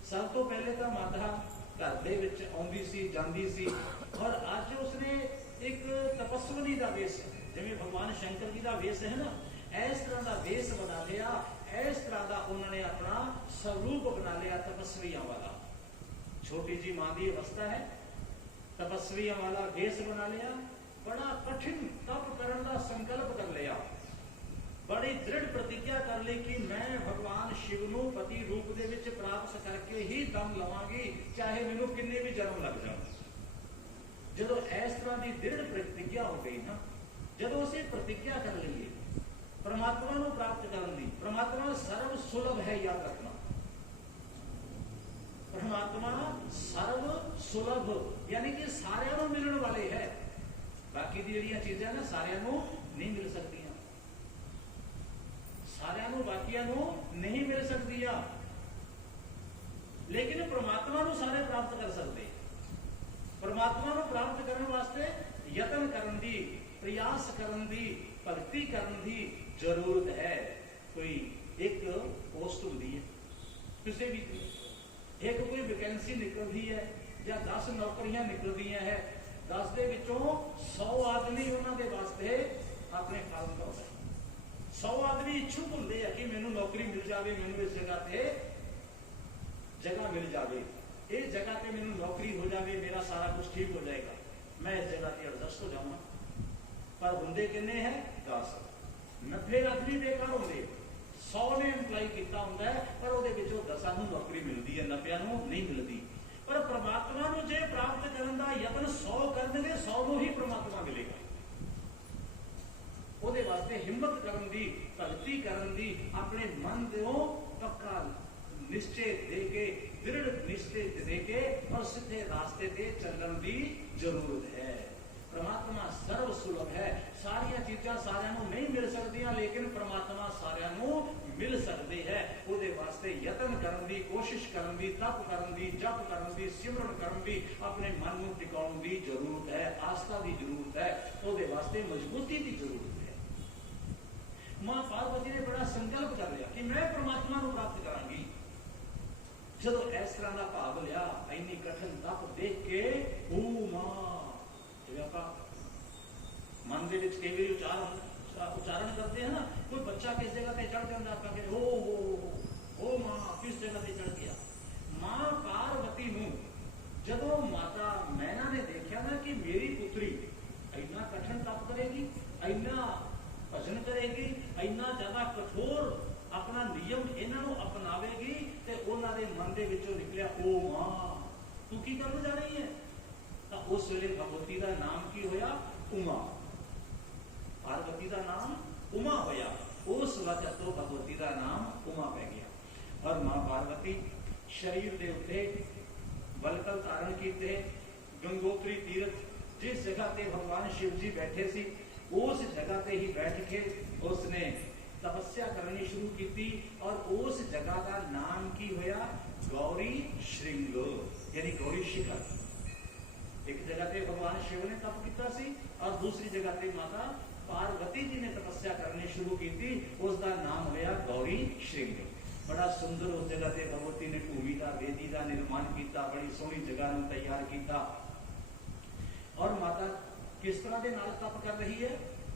सब तो पहले तो माता घर दे विच आउंदी सी, जांदी सी, और अज उसने एक तपस्वनी का वेश, जिवें भगवान शंकर जी का वेश है ना, इस तरह का वेश बना लिया, इस तरह का उन्होंने अपना स्वरूप बना लिया तपस्वियों वाला। छोटी जी मां की अवस्था है, तपस्वियों वाला वेश बना लिया, बड़ा कठिन तप करने का संकल्प कर लिया, बड़ी दृढ़ प्रतिज्ञा कर ली कि मैं भगवान शिव को पति रूप दे विच प्राप्त करके ही दम लवांगी, चाहे मैनू किन्ने भी जन्म लग जाए। जदों इस तरह की दृढ़ प्रतिज्ञा हो गई ना, जदों असीं प्रतिज्ञा कर लीए परमात्मा को प्राप्त करने की, परमात्मा सर्व सुलभ है, याद रखना, परमात्मा सर्व सुलभ यानी कि सारियां नूं मिलण वाले है। बाकी दी जिहड़ियां चीज़ां ना सारियां नूं नहीं मिल सकदियां, सारियां नूं बाकियां नूं नहीं मिल सकदियां, लेकिन परमात्मा नूं सारे प्राप्त कर सकते। परमात्मा नूं प्राप्त करने वास्ते यतन करन दी, प्रयास करन दी, भगती करन दी जरूरत है। कोई एक पोस्ट होंदी है किसी भी, एक कोई वैकेंसी निकलती है या 10 नौकरियां निकलती है, 10 के विचों 100 आदमी उन्होंने वास्ते अपने फार्म का होता है। 100 आदमी इच्छुक होंगे कि मैनू नौकरी मिल जाए, मैनू इस जगह पे जगह मिल जाए, इस जगह पे मैनू नौकरी हो जाए, मेरा सारा कुछ ठीक हो जाएगा, मैं इस जगह पे एडजस्ट हो जाऊंगा। पर होंगे किन्ने हैं? 10। 90 आदमी बेकार होंगे, 100 ने इंप्लाई किया होंगे, पर वो 10 नूं नौकरी मिलती है, 90 नूं नहीं मिलती। पर परमात्मा नूं जे प्राप्त करने का यतन 100 करनगे, 100 नूं ही परमात्मा मिलेगा। ਉਹਦੇ वास्ते हिम्मत करन दी, भगती करन दी, अपने मन को पक्का निश्चय देके, दृढ़ निश्चय देके और सीधे रास्ते पे चलने की जरूरत है। परमात्मा सर्व सुलभ है, सारिया चीजा सारिया नहीं मिल सकदियां, लेकिन परमात्मा सारिया मिल सकते हैं। ਉਹਦੇ वास्ते यतन करन दी, कोशिश करन दी, तप करन दी, जप करन दी, सिमरन करन दी, अपने मन को टिकाउण दी जरूरत है, आस्था की जरूरत है, ਉਹਦੇ वास्ते मजबूती की जरूरत है। मां पार्वती ने बड़ा संकल्प कर लिया कि मैं परमात्मा को प्राप्त करांगी। जदों इस तरह का भाव लिया, इन्नी कठिन तप देख के ओ मां, मन के कई बार उच्चारण करते हैं ना, कोई बच्चा किस जगह पे चढ़ जाता, ओ मां किस जगह पे चढ़ गया। मां पार्वती ਦੇ ਵਿੱਚੋਂ ਨਿਕਲਿਆ ਓ ਮਾਂ, ਤੂੰ ਕੀ ਕਰਨ ਜਾ ਰਹੀ ਹੈ? ਤਾਂ ਉਸ ਵੇਲੇ ਭਗਵਤੀ ਦਾ ਨਾਮ ਕੀ ਹੋਇਆ? ਉਮਾ। ਪਾਰਵਤੀ ਦਾ ਨਾਮ ਉਮਾ ਹੋਇਆ। ਉਸ ਵਜ੍ਹਾ ਤੋਂ ਭਗਵਤੀ ਦਾ ਨਾਮ ਉਮਾ ਪੈ ਗਿਆ। ਔਰ ਮਾਂ ਪਾर्वती शरीर के उत्ते बलकल धारण किए, गंगोत्री तीर्थ जिस जगह पे भगवान शिव जी बैठे सी, उस जगह पे ही बैठ के उसने तपस्या करनी शुरू की। और उस जगह का नाम की होया? गौरी श्रृंग, यानी गौरी शिखर। एक जगह पे भगवान शिव ने तप किया सी और दूसरी जगह पे माता पार्वती जी ने तपस्या करनी शुरू की थी, उसका नाम होया गौरी श्रृंग। बड़ा सुंदर उस जगह पे भगवती ने भूमि का वेदी का निर्माण किया, बड़ी सोहनी जगह ਨੂੰ तैयार किया। और माता किस तरह के नाल तप कर रही है?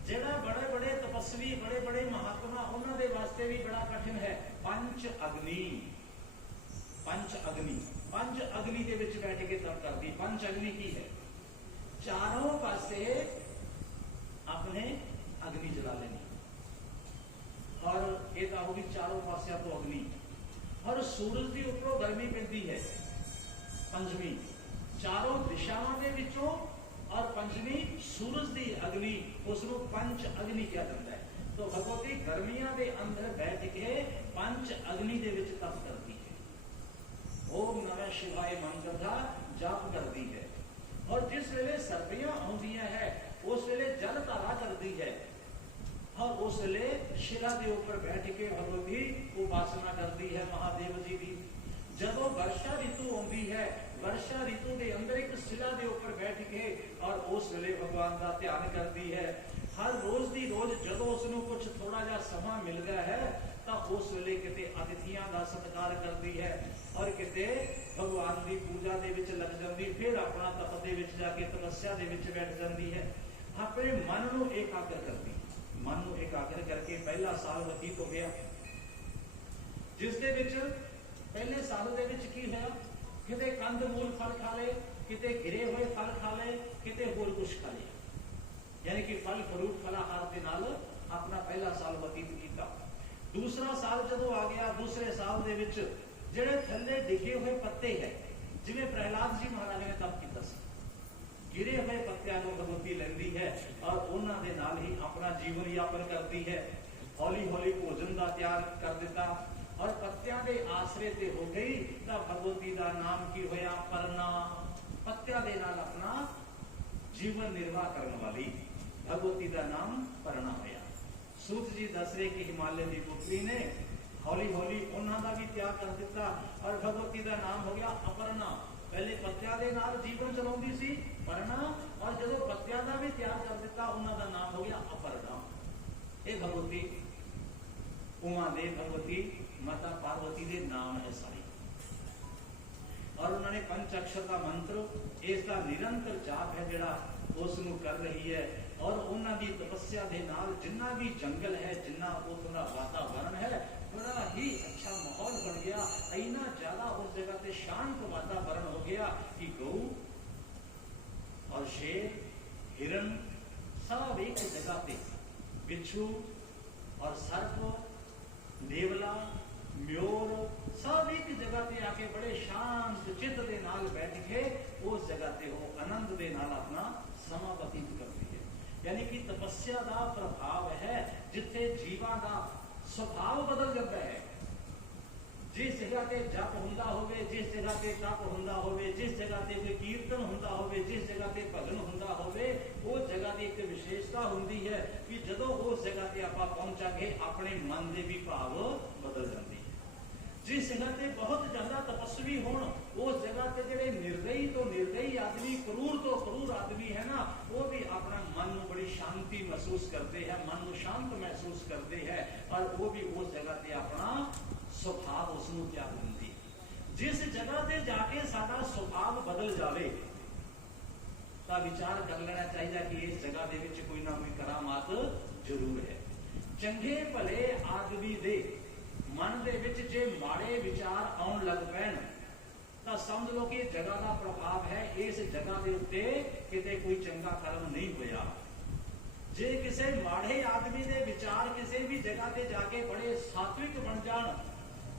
जेड़ा बड़े बड़े तपस्वी, बड़े बड़े महात्मा, उन्होंने वास्ते भी बड़ा कठिन है। पंच अग्नि, पंच अग्नि, पंच अग्नि के विच बैठ के तप करती। पंच अग्नि की है? चारों पासे अपने अग्नि जला लेनी, और एक होगी चारों पासिया तो अग्नि। और सूरज की उपरों गर्मी पैंती है। पंचमी चारों दिशाओं के विचों, और पंचमी सूरज की अग्नि, उसको पंच अग्नि कहा जाता है। तो भगवती गर्मियों के अंदर बैठ के पंच अग्नि के विच तप करती है। ओम नमः शिवाय मंत्र का जाप करती है। और जिस वेले सर्दियां आउंदियां है, उस वेले जल धारा करती है। और उस वेले शिला के ऊपर बैठ के भगवती उपासना करती है महादेव जी की। जब वर्षा ऋतु आती है, वर्षा ऋतु के अंदर एक शिला के ऊपर बैठ के और उस वेले भगवान का ध्यान करती है। हर रोज की रोज जो उसको कुछ थोड़ा जा समा मिल गया है, तो उस वेले किते अतिथियों का सत्कार करती है और किते भगवान की पूजा के विच लग जाती, फिर अपना तप के विच जाके तपस्या के विच बैठ जाती है। अपने मन को एकाग्र करती है। मन को एकाग्र करके पहला साल व्यतीत हो गया, जिसके विच पहले साल के विच की होया? किते कंद मूल फल खा ले, किते गिरे हुए फल खा ले, किते होर कुछ खा लिया, यानी कि फल फ्रूट फलाहार के नाल अपना पहला साल व्यतीत किया। दूसरा साल जदों आ गया, दूसरे साल के विच जिहड़े थल्ले डिगे हुए पत्ते है, जिवें प्रहलाद जी महाराज ने तप किया, गिरे हुए पत्तियां को भगवती लेंदी है और उन्हां दे नाल ही अपना जीवन यापन करती है। हौली हौली भोजन का त्याग कर दिता और पत्तियां के आसरे ते हो गई। तो भगवती का नाम की होया? परना। पत्तियां दे नाल अपना जीवन निर्वाह करने वाली भगवती का नाम परना होया। सूत जी दस रहे कि हिमालय की पुत्री ने हौली हौली उन्हां दा भी त्याग कर दिता और भगवती का नाम हो गया अपर्णा। पहले पत्तियां दे नाल जीवन चलाउंदी सी परना, और जब पत्तियां दा भी त्याग कर दिता, उन्हां दा नाम हो गया अपर्णा। ये भगवती उमा दे, भगवती माता पार्वती दे नाम है सारी। और उन्होंने पंच अक्षर का मंत्र, इसका निरंतर जाप है जिहड़ा उसनूं कर रही है। और उन्होंने तपस्या के नाल जिन्ना भी जंगल है, जिन्ना उत्थों दा वातावरण है, बड़ा ही अच्छा माहौल बन गया। इतना ज्यादा उस जगह पे शांत वातावरण हो गया कि गऊ और शेर, हिरण सब एक जगह पे, बिच्छू और सर्प, नेवला, म्योर सब एक जगह पे आके बड़े शांत चित्त के नाल बैठ के उस जगह पे वो आनंद के नाल अपना समा व्यतीत करती है। यानी कि तपस्या का प्रभाव है, जिथे जीवा का स्वभाव बदल जाता है। जिस जगह पे जप हुंदा होवे, जिस जगह पे तप हुंदा होवे, जिस जगह पे कोई कीर्तन हुंदा होवे, जिस जगह पे भजन हुंदा होवे, वो जगह की एक विशेषता हुंदी है कि जदों उस जगह पे आपां पहुंचांगे अपने मन के भी भाव बदल जाते हैं। जिस जगह पे बहुत ज्यादा तपस्वी होण, उस जगह पे जिहड़े निर्दयी तो निर्दयी आदमी, क्रूर तो क्रूर आदमी है ना, वो भी अपना मन में बड़ी शांति महसूस करते हैं, मन को शांत महसूस करते हैं और वो भी उस जगह पे अपना स्वभाव उसनूं त्याग दिंदी। जिस जगह पे जाके साडा स्वभाव बदल जावे तो विचार कर लेना चाहिए कि इस जगह दे विच कोई ना कोई करामात जरूर है। चंगे भले आदमी दे मन दे विच जे माड़े विचार आउण लग पैण तो समझ लो कि जगह का प्रभाव है, इस जगह के उत्ते किते कोई चंगा कर्म नहीं होया। जे किसी माड़े आदमी के विचार किसी भी जगह पे जाके बड़े सात्विक बन जान,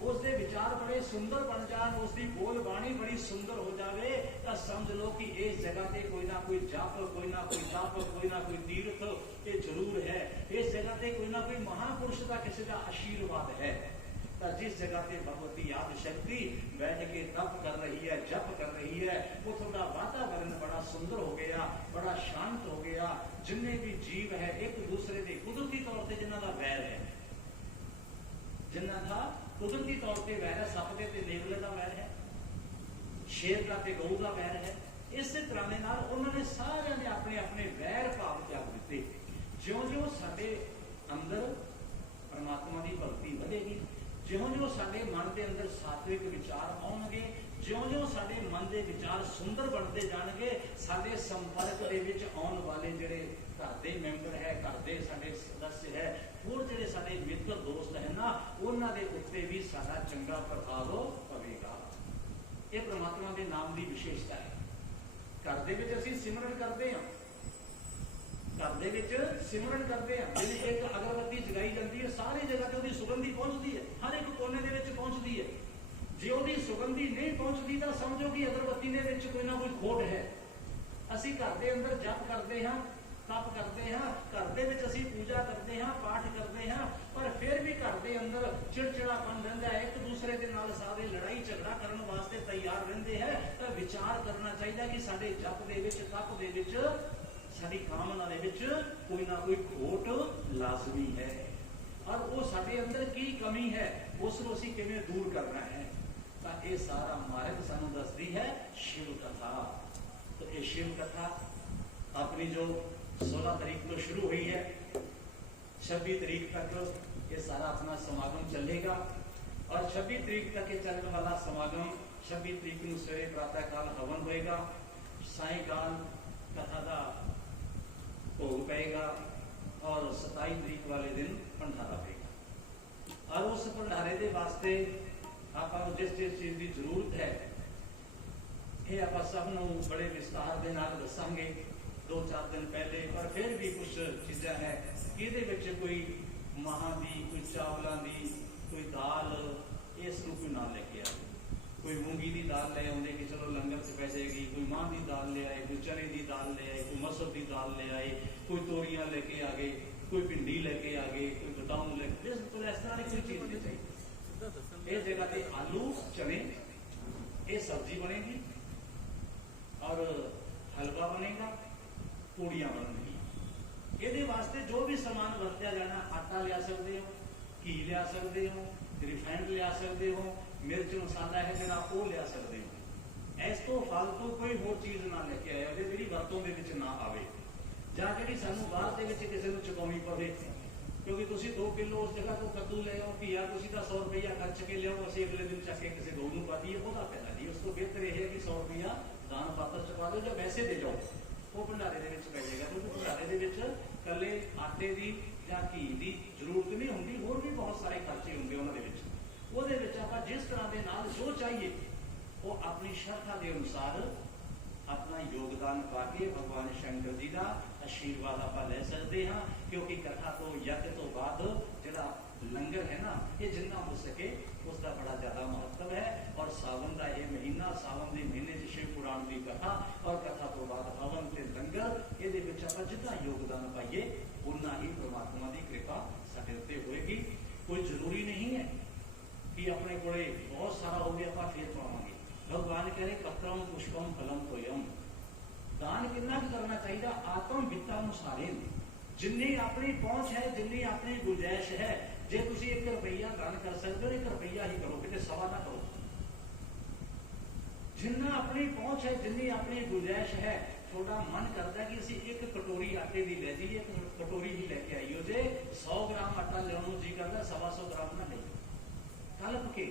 उसके विचार बड़े सुंदर बन जाए, उसकी बोल बाणी बड़ी सुंदर हो जाए, तो समझ लो कि इस जगह पे कोई ना कोई जप, कोई ना कोई तप, कोई ना कोई तीर्थ ये जरूर है। इस जगह पे कोई ना कोई महापुरुष का किसी का आशीर्वाद है। तो जिस जगह पे भगवती आदि शक्ति बैठ के तप कर रही है, जप कर रही है, वो थोड़ा वातावरण बड़ा सुंदर हो गया, बड़ा शांत हो गया। जिन्हें भी जीव है एक दूसरे के कुदरती तौर पर जिन्हों का वैर है, जिन्ना था कुदरती तौर पर वैर है, सप के ते नेवले का वैर है, शेर का ते गऊ का वैर है। इस तरह के नाल उन्होंने सारे ने अपने अपने वैर भाव त्याग दिते। ज्यों ज्यों साडे अंदर परमात्मा की भक्ति बढ़ेगी, ज्यों ज्यों साडे मन के अंदर सात्विक विचार आउणगे, ज्यों ज्यों साडे मन के विचार सुंदर बनते जाणगे, साडे संपर्क दे विच आउण वाले जिहड़े घर दे मैंबर है, घर दे साडे सदस्य है, होर जिहड़े साडे मित्र दोस्त है ना, उन्हां दे उत्ते भी साडा चंगा प्रभाव पवेगा। ये परमात्मा के नाम की विशेषता है। घर दे विच असीं सिमरन करते हैं, घर दे विच सिमरन करते हैं, जिवें एक अगरबत्ती जगाई जाती है, सारी जगह ते उहदी सुगंधी पहुंचती है, हर एक कोने दे विच पहुंचती है। जे उहदी सुगंधी नहीं पहुंचती तो समझो कि अगरबत्ती दे विच कोई ना कोई खोट है। असीं घर दे अंदर जप करते हैं, तप करते हैं, घर दे विच असीं पूजा करते हैं, पाठ करते हैं, पर फिर भी घर दे अंदर चिड़चिड़ापन रहिंदा है, एक दूसरे के नाल सारे लड़ाई झगड़ा करने वास्ते तैयार रहिंदे हैं। तो विचार करना चाहिए कि साडे जप दे विच, तप दे विच, साडी कामना दे विच कोई ना कोई खोट लाजमी है, और वो साडे अंदर की कमी है, उसनूं असीं किवें दूर करना है। तो ये सारा मार्ग सानूं दसदी है शिव कथा। तो ये शिव कथा अपनी जो 16 तारीख तो शुरू हुई है, 26 तारीख तक ये सारा अपना समागम चलेगा, और 26 तारीख तक ये चलने वाला समागम 26 तारीख को सवेरे प्रातः काल हवन होएगा, सायकाल कथा का भोग पेगा, और 27 तारीख वाले दिन भंडारा पेगा। और उस भंडारे के वास्ते आप जिस जिस चीज की जरूरत है, ये आप सबनों बड़े विस्तार के नाल दसांगे 2-4 दिन पहले, पर फिर भी कुछ चीज़ा है कि कोई मां की, कोई चावलों की, कोई दाल, इसनों कोई ना लेके आए, कोई मूंगी की दाल ले आते कि चलो लंगर से पै जाएगी, कोई मां की दाल ले आए, कोई चने की दाल ले आए, कोई मसर की दाल ले आए, कोई तोरियां लेके आ गए, कोई भिंडी लेके आ गए, कोई बदाम लेके, बिल्कुल इस तरह की कोई चीज नहीं चाहिए। इस जगह पे आलू, चने, ये सब्जी बनेगी, और हलवा बनेगा, पूड़ियां बनेगी। ये वास्ते जो भी सामान वरत्या जाना, आटा लिया सकते हो, घी लिया सकते हो, रिफाइंड लिया सकते हो, मिर्च मसाला है जरा वो लिया सकते हो। इस तो फालतू कोई होर चीज ना लेके आए जी वरतों के विच ना आवे, जां जिहड़ी सानूं बाहर दे विच किसी नूं चुकाउणी पवे। क्योंकि तुसीं 2 किलो उस जगह तो कद्दू ले आओ, घीया तुसीं तां 100 रुपया खर्च के लियाओ, असीं अगले दिन चक के किसी गऊ नूं पा दईए, ओहदा फायदा नहीं। उस तो बेहतर यह है कि 100 रुपया दान पात्र चुका दो, जां वैसे दे जाओ, वो भंडारे दे विच पै जाएगा। क्योंकि भंडारे दे विच कल्ले आटे की जां घी की जरूरत नहीं होंदी, होर भी बहुत सारे खर्चे होंगे उन्हां दे विच। ਉਹਦੇ ਵਿੱਚ ਆਪਾਂ जिस तरह के नाल जो चाहिए वो अपनी श्रद्धा के अनुसार अपना योगदान पा के भगवान शंकर जी का आशीर्वाद आप ले सकते हैं। क्योंकि कथा तो यज्ञ तो बाद जो लंगर है ना, ये जिन्ना हो सके उसका बड़ा ज्यादा महत्व है। और सावन का यह महीना, सावन के महीने से शिव पुराण की कथा और कथा तो बाद हवन से लंगर, ये जितना योगदान पाइए उन्ना ही परमात्मा की कृपा साडे उत्ते होएगी। कोई जरूरी नहीं है कि अपने को बहुत सारा हो गया आप फिर पावांगे। भगवान कह रहे पत्रम पुष्पम फलम तोयम, दान कितना करना चाहिए आत्म वित्ता अनुसारे, जिन्नी अपनी पहुंच है, जिन्नी अपनी गुंजाइश है। जे तुम 1 रुपया दान कर सकते हो 1 रुपया ही करो, कितने सवा ना करो। जिन्ना अपनी पहुंच है, जिन्नी अपनी गुंजाइश है, थोड़ा मन करता है कि असी 1 कटोरी आटे की ले जाइए, 1 कटोरी ही लेके आइयो। जे 100 ग्राम आटा लेने जी करता 125 ग्राम ना ले, कलप के,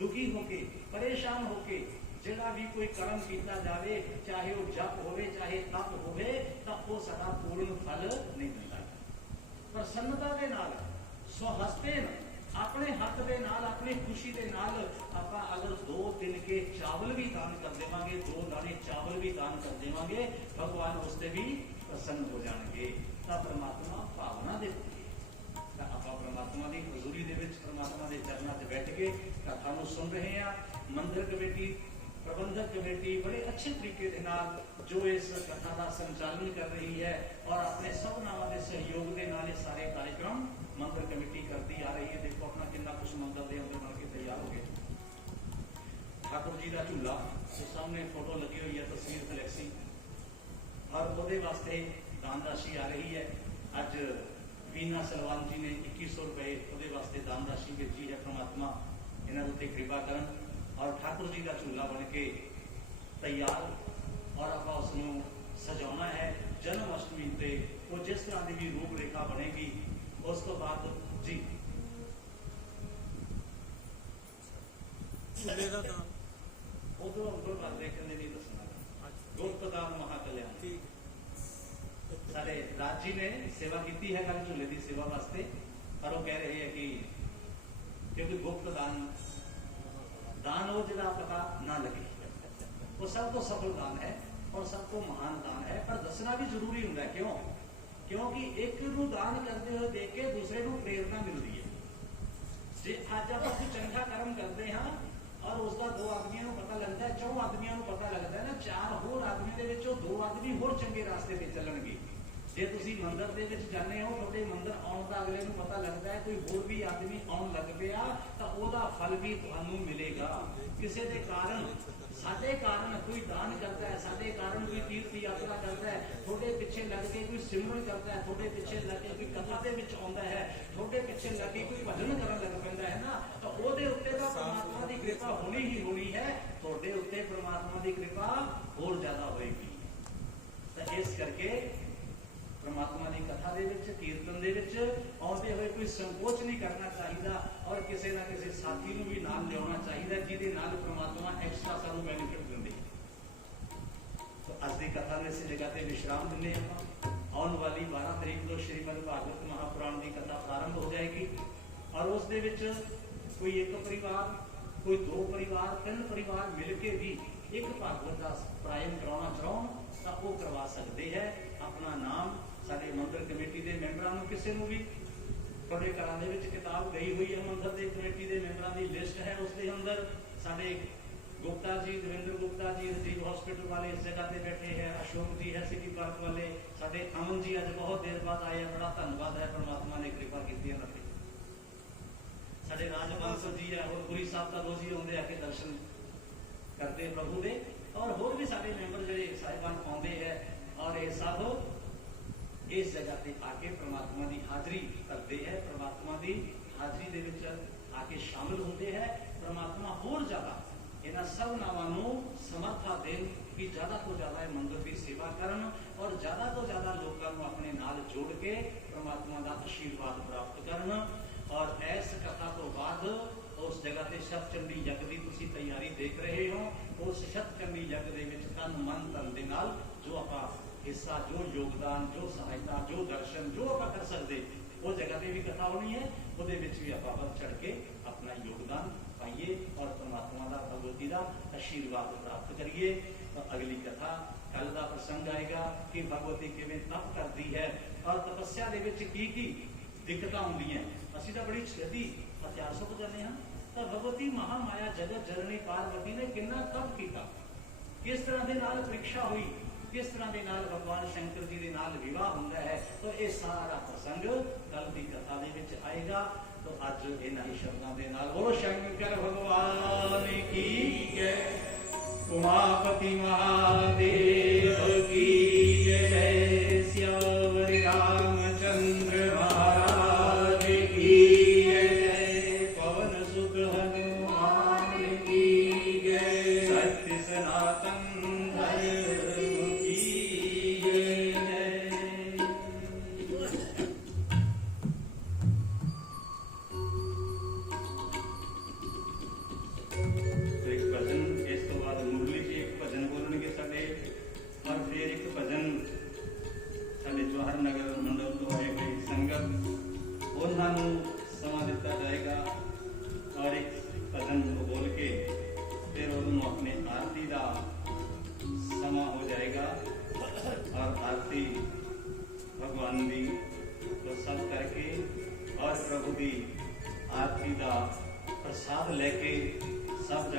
दुखी होके, परेशान होके जिहड़ा भी कोई कर्म किया जाए, चाहे वह जप होवे, चाहे तप होवे, तो वो सदा पूर्ण फल नहीं मिलता। प्रसन्नता के नाल, स्वहस्ते अपने हक के नाल, अपनी खुशी के नाल आपां अगर 2 दिन के चावल भी दान कर देवांगे, 2 दाने चावल भी दान कर देवांगे, भगवान उससे भी प्रसन्न हो जाएंगे। तो परमात्मा भावना देते ਆਪਾਂ ਪ੍ਰਮਾਤਮਾ ਦੀ ਹਜ਼ੂਰੀ ਦੇ ਵਿੱਚ ਪ੍ਰਮਾਤਮਾ ਦੇ ਚਰਨਾਂ 'ਚ ਬੈਠ ਕੇ ਕਥਾ ਨੂੰ ਸੁਣ ਰਹੇ ਹਾਂ। ਮੰਦਿਰ ਕਮੇਟੀ, ਪ੍ਰਬੰਧਕ ਕਮੇਟੀ ਬੜੇ ਅੱਛੇ ਤਰੀਕੇ ਦੇ ਨਾਲ ਜੋ ਇਸ ਕਥਾ ਦਾ ਸੰਚਾਲਨ ਕਰ ਰਹੀ ਹੈ ਔਰ ਆਪਣੇ ਸਭਨਾਵਾਂ ਦੇ ਸਹਿਯੋਗ ਦੇ ਨਾਲ ਇਹ ਸਾਰੇ ਕਾਰਜਕ੍ਰਮ ਮੰਦਿਰ ਕਮੇਟੀ ਕਰਦੀ ਆ ਰਹੀ ਹੈ। ਦੇਖੋ ਆਪਣਾ ਕਿੰਨਾ ਕੁਛ ਮੰਦਿਰ ਦੇ ਅੰਦਰ ਬਣ ਕੇ ਤਿਆਰ ਹੋ ਗਿਆ। ਠਾकुर जी का झूला जो सामने फोटो लगी हुई है, तस्वीर फ्लैक्सी, और ਉਹਦੇ ਵਾਸਤੇ दान राशि आ रही है। अज वीना सलवान जी ने 2100 रुपए ਉਹਦੇ ਵਾਸਤੇ दान राशि भेजी है। परमात्मा ਇਹਨਾਂ ਉੱਤੇ ਕਿਰਪਾ ਕਰਨ और ठाकुर जी का झूला बन के तैयार और ਆਪਾਂ ਉਸ ਨੂੰ सजाना है। जन्म अष्टमी ਤੇ ਉਹ जिस तरह की भी रूप रेखा बनेगी उस तो बाद जी झूले का दान उधर अंकुर बात देखने नहीं दसना। गुप्त दान महाकल्याण सारे राज जी ने सेवा की है कल झूले की सेवा वास्ते, पर वो कह रहे हैं कि क्योंकि गुप्त दान दान वो जरा पता ना लगे, वो सब तो सफल दान है और सबको महान दान है, पर दसना भी जरूरी होता है। क्यों? क्योंकि एक नूं दान करते हुए देख के दूसरे नूं प्रेरणा मिलती है। जे अज आप कोई चंगा कर्म करते हैं और उसका दो आदमियों को पता लगता है, 4 आदमियों को पता लगता है ना, 4 होर आदमी दे विचों 2 आदमी होर चंगे रास्ते पे चलणगे। जे तुसी मंदिर दे विच जाने हो, थोड़े मंदिर आउण दा अगले नूं पता लगता है कोई होर भी आदमी आउण लग पिया तां ओहदा फल भी तुहानूं मिलेगा। किसी दे कारण साडे कारण कोई दान करता है, साडे कारण कोई तीर्थ यात्रा करता है, थोड़े पिछे लग के कोई सिमरन करता है, थोड़े पिछे लग के कोई कथा दे विच आउंदा है, थोड़े पिछे लग के कोई भजन करन लग पैंदा है ना, तो ओहदे उत्ते तां परमात्मा दी कृपा होनी ही होनी है। थोड़े उत्ते परमात्मा दी कृपा होर ज्यादा होएगी। तो इस करके परमात्मा की कथा दे विच, कीर्तन दे विच आउंदे होए कोई संकोच नहीं करना चाहिए और किसी ना किसी साथी नूं भी नाल लियाउणा चाहिए जिहदे नाल परमात्मा एक्स्ट्रा सानूं बेनिफिट दिंदे। तो अज दी कथा नूं इस जगह ते विश्राम दिंदे आपां। आउण वाली 12 तरीक तो श्रीमद भागवत महापुराण की कथा प्रारंभ हो जाएगी और उस दे विच कोई एक परिवार, कोई 2 परिवार, 3 परिवार मिल के भी एक भागवत का प्रायन कराना चाहण तां वो करवा सकते हैं। अपना नाम साडे मंदिर कमेटी के मैंबरां नूं किसी नूं भी तुहाडे घरां दे विच किताब गई हुई है, मंदिर के कमेटी के मैंबरां की लिस्ट है, उसके अंदर साडे गुप्ता जी, देवेंद्र गुप्ता जी राजीव हॉस्पिटल वाले इस जगह पे बैठे हैं, अशोक जी है सिटी पार्क वाले, साडे अमन जी अज बहुत देर बाद आए हैं, बड़ा धन्यवाद है, परमात्मा ने कृपा की है। साडे राजवंश जी है और गुरी साहब का रोज ही आउंदे आके दर्शन करते प्रभु दे, और होर भी साडे मैंबर जिहड़े साहिबान आउंदे है और ये सब इस जगह पे आके परमात्मा की हाजरी करते हैं, परमात्मा की हाजरी दे विच आके शामिल होते हैं। परमात्मा होर ज्यादा इन्हां सब नावां नूं समर्था देन कि ज्यादा तो ज्यादा मंदिर की सेवा करन और ज्यादा तो ज्यादा लोगों को अपने नाल जोड़ के परमात्मा का आशीर्वाद प्राप्त करन। और इस कथा तो बाद उस जगह से शतचंडी यज्ञ की तुसीं तैयारी देख रहे हो, उस शतचंडी यज्ञ दे विच तन मन धन दे नाल जो आपां हिस्सा, जो योगदान, जो सहायता, जो दर्शन जो आप कर सकते वो जगह पे भी कथा होनी है, वो भी आप बढ़ चढ़ के अपना योगदान पाइए और परमात्मा का भगवती का आशीर्वाद प्राप्त करिए। तो अगली कथा कल का प्रसंग आएगा कि भगवती किवें तप करती है और तपस्या के की दिक्कत आउंदी है। असीं तां बड़ी छेती हथियार सुख जाते हैं, तो भगवती महामाया जगत जननी पार्वती ने कितना तप किया, किस तरह के नाल परीक्षा हुई, किस तरह के नाल भगवान शंकर जी के नाल विवाह होता है। तो ये सारा प्रसंग कल की कथा दे विच आएगा। तो अज इन्हां ही शब्दों के नाल बोलो शंकर भगवान की जय, उमापति महादेव की जय, श्यावरि रामचंद्र महाराज की जय, पवन सुत हनुमान की जय, सत्य सनातन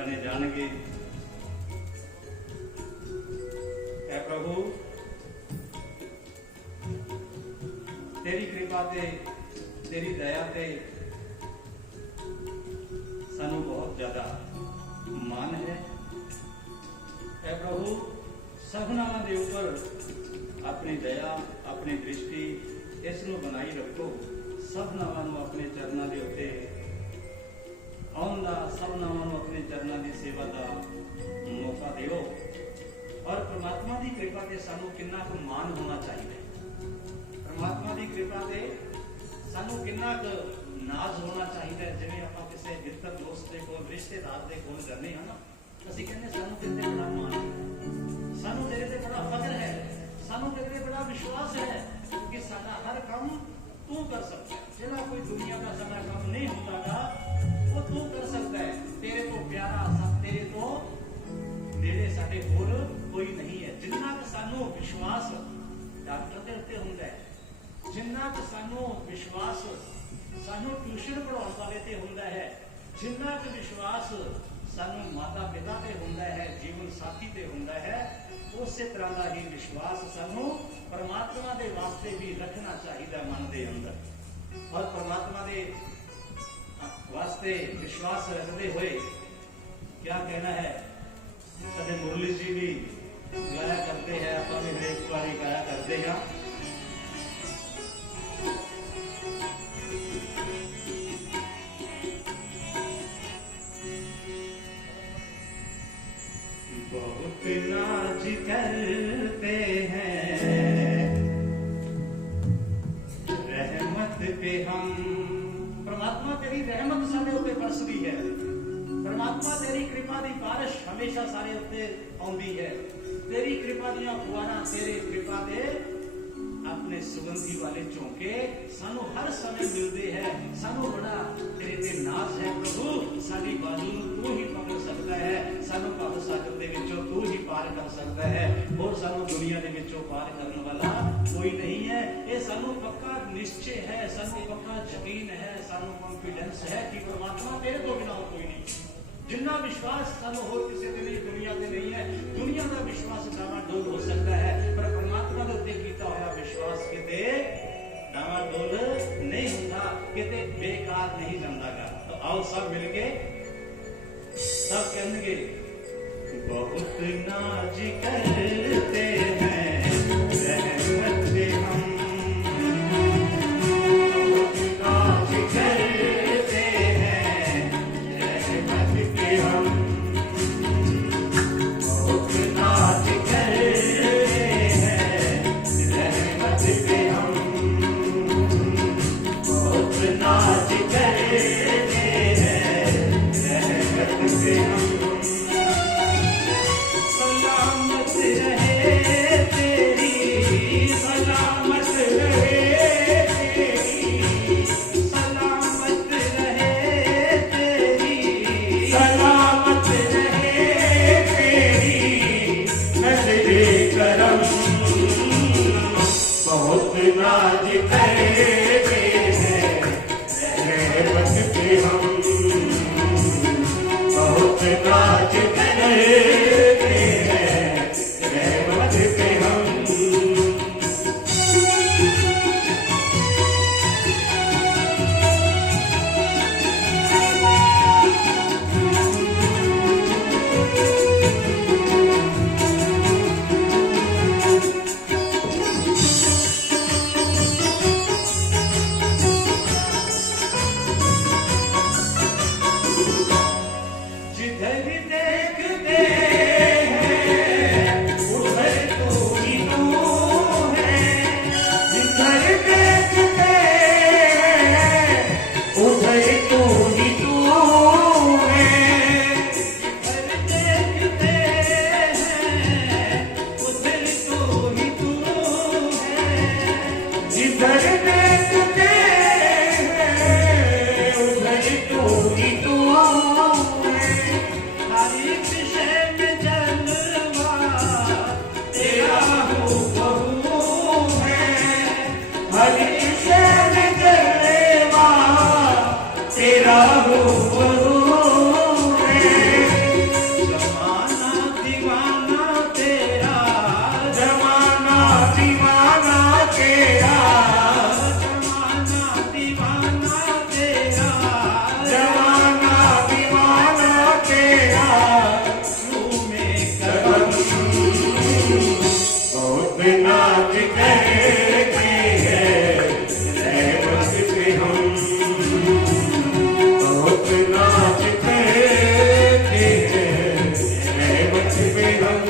जाने जानेंगे। ऐ प्रभु तेरी कृपा ते तेरी दया ते सानू बहुत ज्यादा मान है। ऐ प्रभु सबनावां दे उपर अपनी दया अपनी दृष्टि इसनू बनाई रखो। सबनावां नू अपने चरणों के उत्ते आउण दा, सबनावां नू अपने चरणों की सेवा का मौका दिओ। और परमात्मा की कृपा से सानू कितना कुछ मान होना चाहिए। परमात्मा की कृपा से सानू कितना नाज होना चाहिए। जिवें आपां किसी मित्र दोस्त के कोल रिश्तेदार के कोल जाने हैं ना, असीं कहने सानू तेरे ते बड़ा मान है, सानू तेरे ते बड़ा फख्र है, सानू तेरे ते बड़ा विश्वास है कि साडा हर काम तू कर सकता है। जिहड़ा कोई दुनिया का साडा काम नहीं होता वो तू कर सकता है। तेरे तो प्यारा सब तेरे तो नेड़े साडे होर कोई नहीं है। जिन्ना क सानू विश्वास डॉक्टर के उत्ते हुंदा है, जिन्ना क सानू विश्वास सानू ट्यूशन पढ़ाउण वाले ते हुंदा है, जिन्ना क विश्वास सानू माता पिता ते हुंदा है, जीवन साथी ते हुंदा है, उस तरह का ही विश्वास सानू परमात्मा दे वास्ते भी रखना चाहिए मन के अंदर। और परमात्मा दे वास्ते विश्वास रखते हुए क्या कहना है, साडे मुरली जी भी गाया करते हैं, आप भी हरेक बारी गाया करते हैं। बहुत नाज करते हैं रहमत पे हम। परमात्मा तेरी रहमत साडे उत्ते बरसदी है। परमात्मा तेरी कृपा की बारिश हमेशा सारे उत्ते आउंदी है। तेरी कृपा दियां फुहारां, तेरे कृपा दे अपने सुगंधी वाले झोंके सानू हर समय मिलते हैं। सानू बड़ा तेरे ते नाज है प्रभु। साडी बाजू तू ही पकड़ सकता है, सानू भव सागर दे विचों तू ही पार कर सकता है। और सानू दुनिया दे विचों पार करने वाला कोई नहीं है। ये सानू पक्का निश्चय है, सानू पक्का यकीन है, सानू कॉन्फिडेंस है कि परमात्मा तेरे तो बिना कोई नहीं। जिन्ना विश्वास सानू होर किसी के लिए दुनिया में नहीं है। दुनिया का विश्वास डावाडोल हो सकता है, पर परमात्मा के उत्ते कीता होया विश्वास किते डावाडोल नहीं होता, किते बेकार नहीं जांदागा। तो आओ सब मिलके सब कहेंगे बहुत नाज करते हैं रहमत पे हम। तेरा झूमे कदम, बहुत नाच करते हैं रहमत पे हम, बहुत नाच करते हैं रहमत पे हम।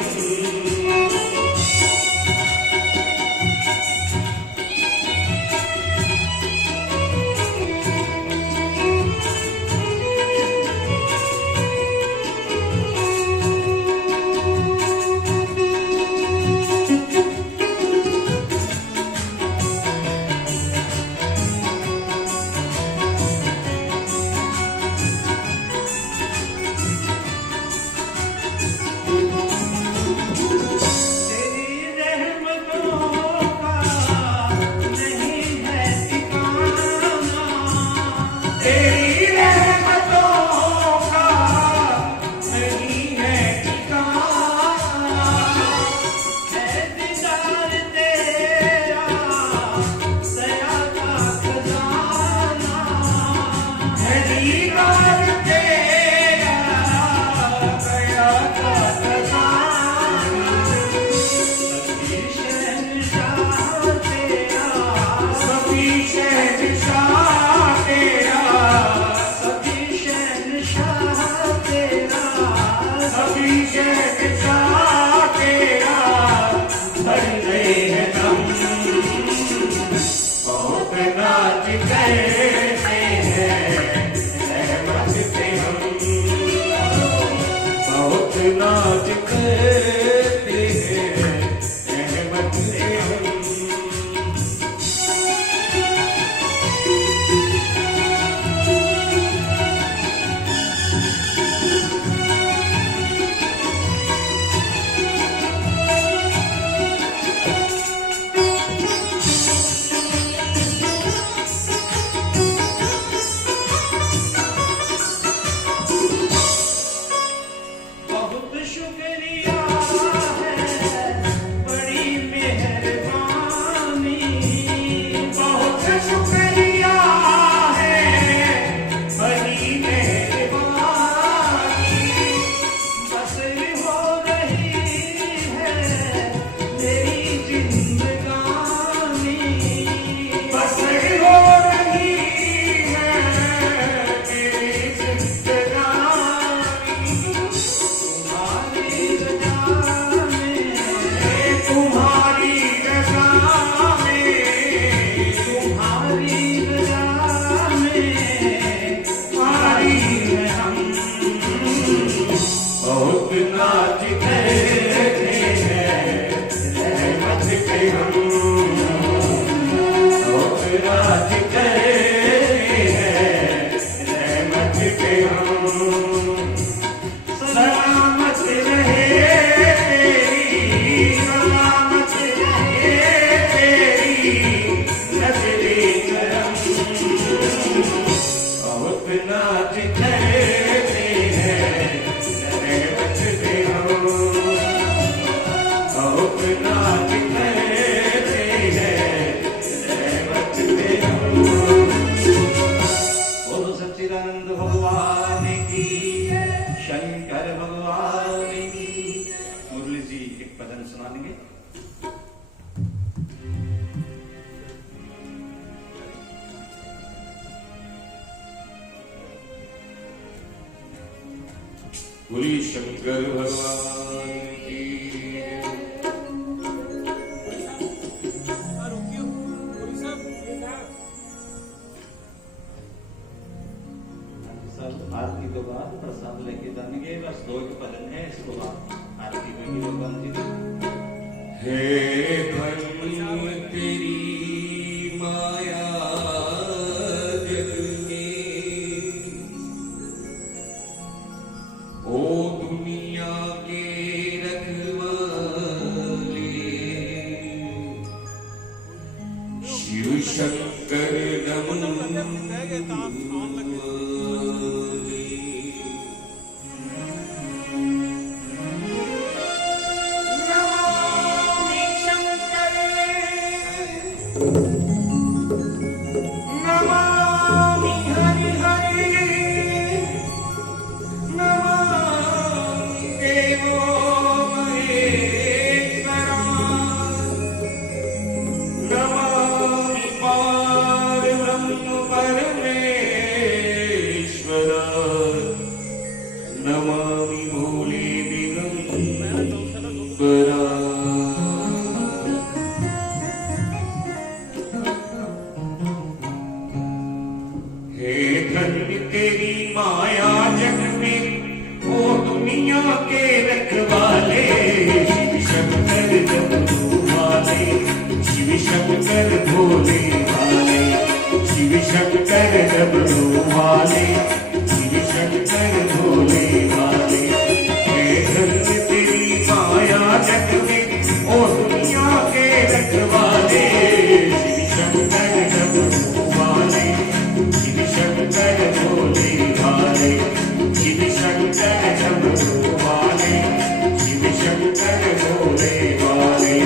बोलिए शंकर भगवान की। सब आरती के बाद प्रसाद लेके जाएंगे, बस 2 भजन है, इसको बाद आरती होगी भगवान जी की। हे धन तेरी माया जग में, ओ दुनिया के रखवाले, शिव शंकर नमन नमामि शंकर नमामि भोले दिगंबरा। हे धन्य तेरी माया जग में, ओ दुनिया के रखवाले, शिव शंकर डमरू वाले, शिव शंकर भोले वाले, शिव शंकर डमरू वाले, शिव शंकर भोले वाले। हे धन्य तेरी माया जग में, ओ दुनिया के रखवाले, शिव शंकर डमरू वाले, शिव शंकर भोले वाले, शिव शंकर डमरू वाले, शिव शंकर भोले वाले।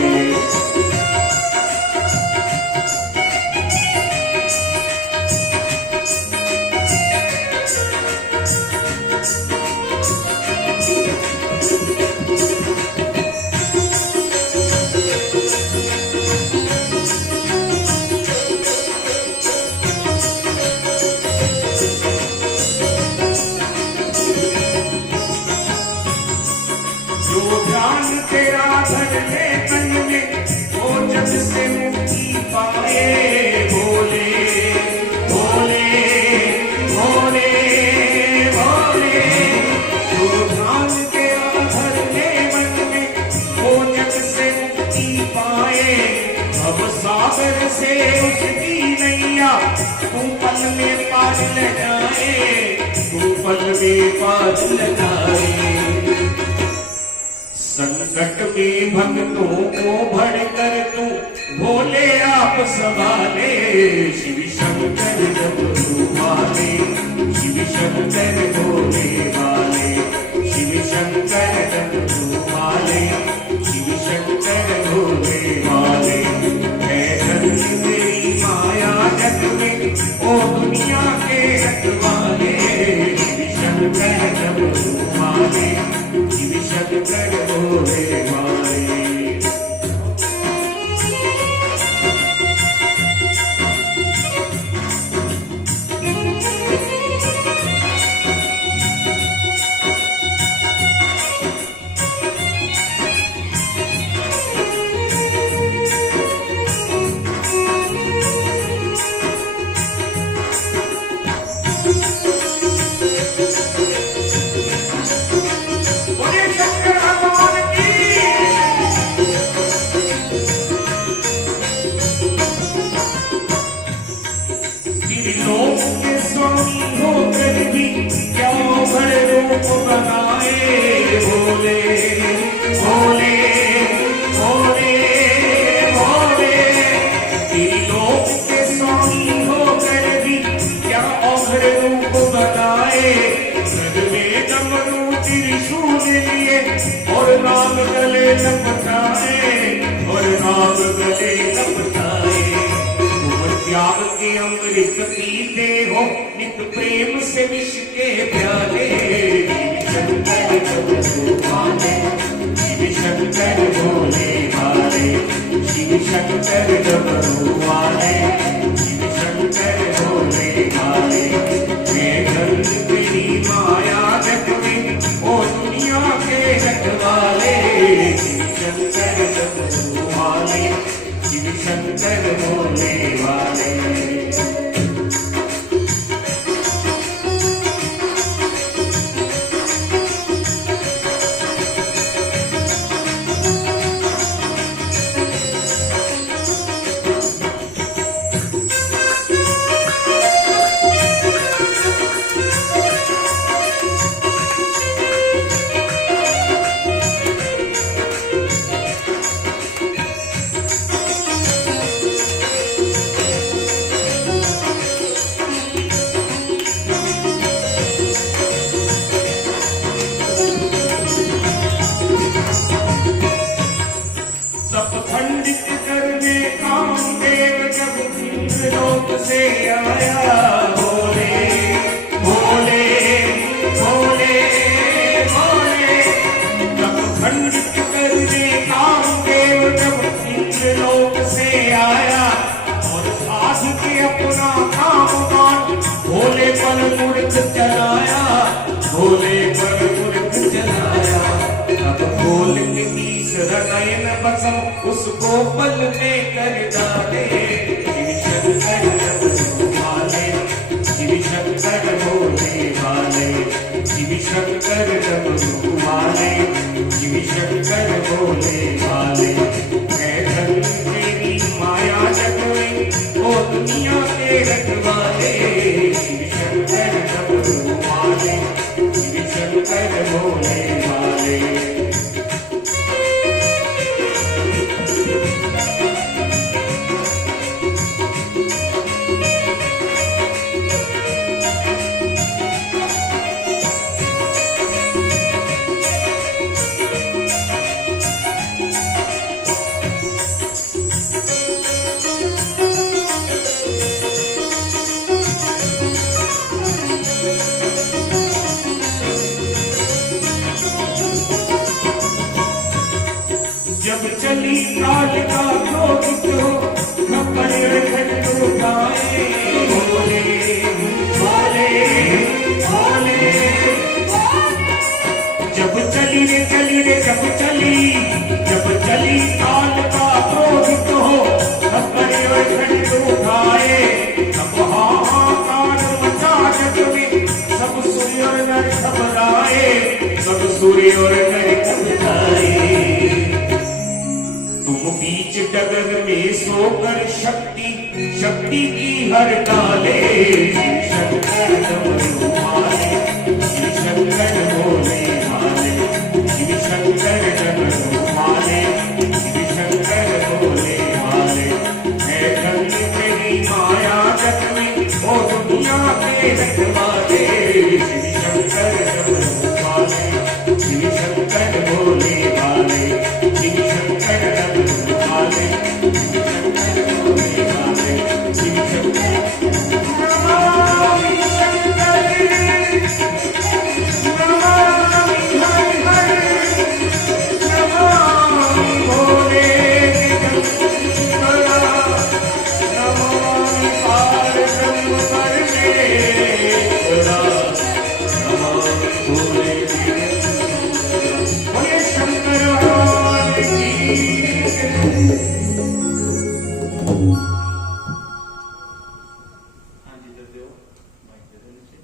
जो ध्यान तेरा धर ले तन में, वो जग से मुक्ति पाए। भोले भोले भोले भोले। जो ध्यान तेरा धर ले मन में, वो जग से मुक्ति पाए। अब सागर से उसकी नैया तू पल में पार लगाए, तू पल में पार लगाए। संकट में भक्तों को भरकर तू भोले आप संभाले। शिव शंकर डमरू वाले, शिव शंकर भोले वाले, शिव शंकर डमरू वाले, शिव शंकर भोले वाले। है धन्य तेरी माया जग में, ओ दुनिया के रखवाले, शिव शंकर डमरू वाले, शिव शंकर भोले वाले। बोले शंकर भगवान की। त्रिलोक के स्वामी होकर भी क्या भर रूप बनाए। भोले भोले भोले भोले। त्रिलोक के स्वामी होकर भी क्या अभर रूप बनाए। सद में डमरू त्रिशूल लिए और नाग गले लपटाए, और नाग गले लपटाए। तुम त्याग के अमृत पीते हो, नित प्रेम से विष के प्याले। शंकर डमरू वाले, शिव शंकर भोले वाले, शिव शंकर डमरू वाले, शिव शंकर भोले वाले। हे धन्य तेरी माया जग में, ओ दुनिया के रखवाले, शिव शंकर डमरू वाले, शिव शंकर भोले वाले। तीसरा नयन बसम उसको पल में कर डाले। शिव शंकर डमरू वाले, शिव शंकर भोले वाले, शिव शंकर डमरू वाले, शिव शंकर भोले वाले। मैं धन तेरी माया जग में ओ दुनिया के रखवाले। शिव शंकर डमरू वाले, शिव शंकर भोले वाले। जब चली काल का क्रोधित हो खबर घट उठाए। भोले भाले भाले, जब चली रे जब चली काल का क्रोधित हो खबर घट उठाए। तब हाहाकार मचा जग में सब सूर्य और नर घबराए, सब सूर्य और नर घबराए। तुम बीच डगर में सोकर शक्ति की हर डाले। शिव शंकर डमरू वाले, शिव शंकर भोले वाले, शिव शंकर डमरू वाले, शिव शंकर भोले वाले। है धन तेरी माया जग में ओ दुनिया के रखवाले। शिव शंकर डमरू वाले, शिव शंकर भोले वाले, शिव शंकर डमरू वाले, शिव शंकर भोले वाले, शिव शंकर। नमामि शंकर, नमामि हर हर, नमामि भोले शंकर, नमामि पारब्रह्म परमेश्वरा, नमामि भोले बोले शंकर भगवान की। हाँ जी दे दो माइक दे दो नीचे।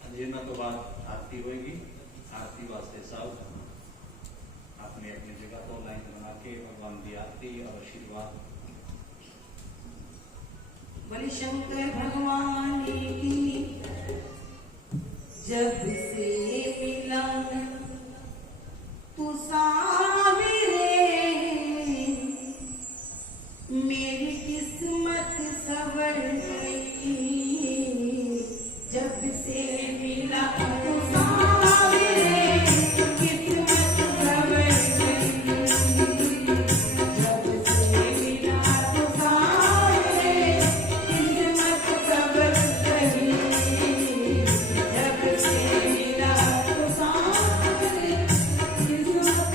हाँ जी ना तो बाद आरती होगी। आरती वास्ते सब अपनी अपनी जगह तो लाइन बना के भगवान की आरती और आशीर्वाद। बोले शंकर भगवान की। जब से मिला तू सावरे, मेरी किस्मत सवर गई। जब से मिला तू सावरे, किस्मत सवर गई। जब से मिला तू सावरे, किस्मत सवर गई। जब से मिला तू सावरे, किस्मत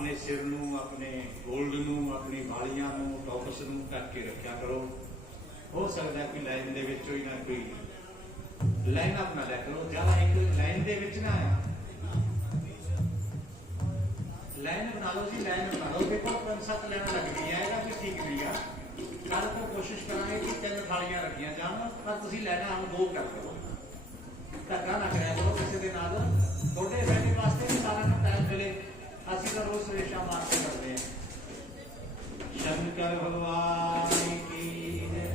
ਆਪਣੇ ਸਿਰ ਨੂੰ, ਆਪਣੇ ਗੋਲਡ ਨੂੰ, ਆਪਣੀ ਵਾਲੀਆਂ ਨੂੰ, ਟੌਪਸ ਨੂੰ ਢੱਕ ਕੇ ਰੱਖਿਆ ਕਰੋ। ਹੋ ਸਕਦਾ ਕਿ ਲਾਈਨ ਦੇ ਵਿੱਚ ਕੋਈ ਨਾ ਕੋਈ ਲਾਈਨ ਅਪ ਨਾ ਲੈ ਕਰੋ, ਜਾਂ ਇੱਕ ਲਾਈਨ ਦੇ ਵਿੱਚ ਨਾ ਲਾਈਨ ਬਣਾ ਲਓ ਜੀ, ਲਾਈਨ ਬਣਾ ਲਓ। ਦੇਖੋ 5-7 ਲਾਈਨਾਂ ਲੱਗਦੀਆਂ, ਇਹਦਾ ਵੀ ਠੀਕ ਨਹੀਂ ਆ। ਕੱਲ ਤੋਂ ਕੋਸ਼ਿਸ਼ ਕਰਾਂਗੇ ਕਿ 3 ਥਾਲੀਆਂ ਰੱਖੀਆਂ ਜਾਣ, ਪਰ ਤੁਸੀਂ ਲਾਈਨਾਂ ਹੁਣ 2 ਕਰ ਦਿਓ। ਧੱਕਾ ਨਾ ਕਰਿਆ ਕਰੋ ਕਿਸੇ ਦੇ ਨਾਲ। ਤੁਹਾਡੇ ਸਾਡੇ ਵਾਸਤੇ ਵੀ ਸਾਰਿਆਂ ਨੂੰ ਟਾਈਮ ਮਿਲੇ, ਅਸੀਂ ਤਾਂ ਰੋਜ਼ ਸਵੇਰੇ ਸ਼ਾਮ ਆਰਤੀ ਕਰਦੇ ਹਾਂ। शंकर भगवान की जय।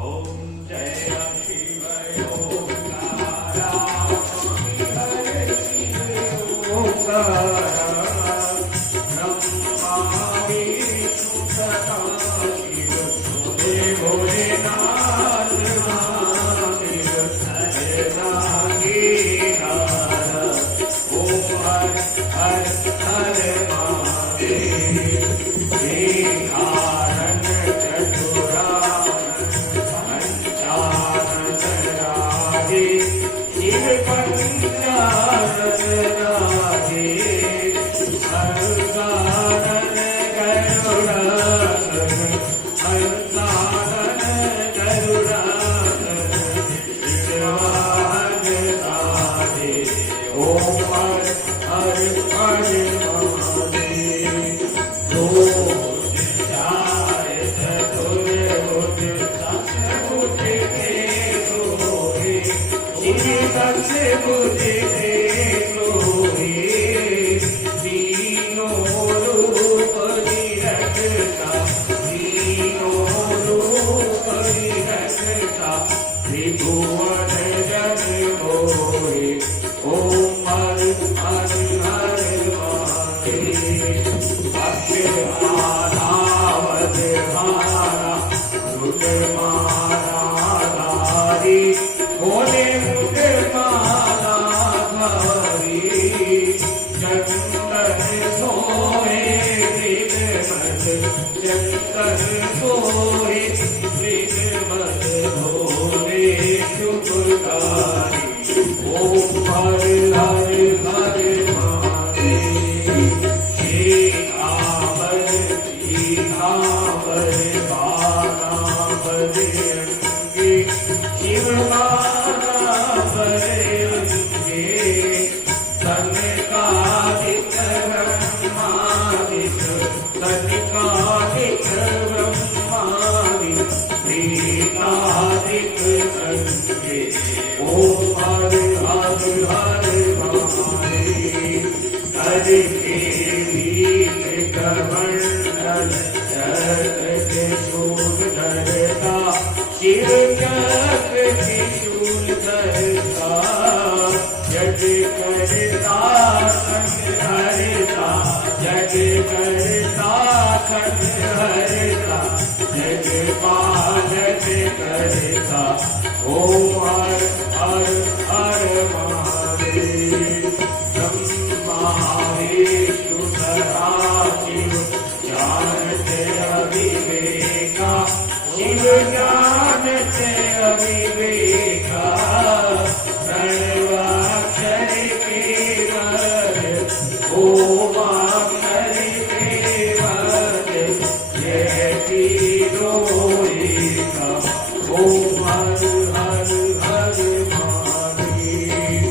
ओम जय शिव ओंकारा, हरे शिव ओंकारा, ब्रह्मा विष्णु सदा शिव, हे भोलेनाथ महादेव, हरे नागेश्वर, ओम हर हर हर महादेव। कारण चतुरानन पंचानन राधे, शिव पंचानन राधे, हरगानन गरुड़ानन, हरगानन गरुड़ानन, विद्वान राधे। ओम हर हर हर महादेव। त्रिभुवन जन मोहे, ओम हर हर हर महादेव। अक्षरावत मारा रुद मारा धारी, भोले रुद मारा धारी, जंतर सोहे मृगमद, जंतर सोहे मृगमद, भोले शुभकारी। ओम हर हर हर महादेव। शिव माला बरंगे, तनिकादिक ब्रह्मादिक, तनिकादिक ब्रह्मादिक, एकादिक संगे। ओम हर हर हर महादेव। हरि के वीर कमंडल, जगत शूल धरता, शिव जग शूल धरता, जग करता संग हरता, जग करता संग हरता, जग पालन करता। ओम हर हर हर महादेव। ब्रह्मा विष्णु सदा शिव, जानते अविवेका, शिव जानते अविवेका, प्रणवाक्षर केवल, ओमाक्षर केवल, यह तीनों एका। ओम हर हर हर महादेव।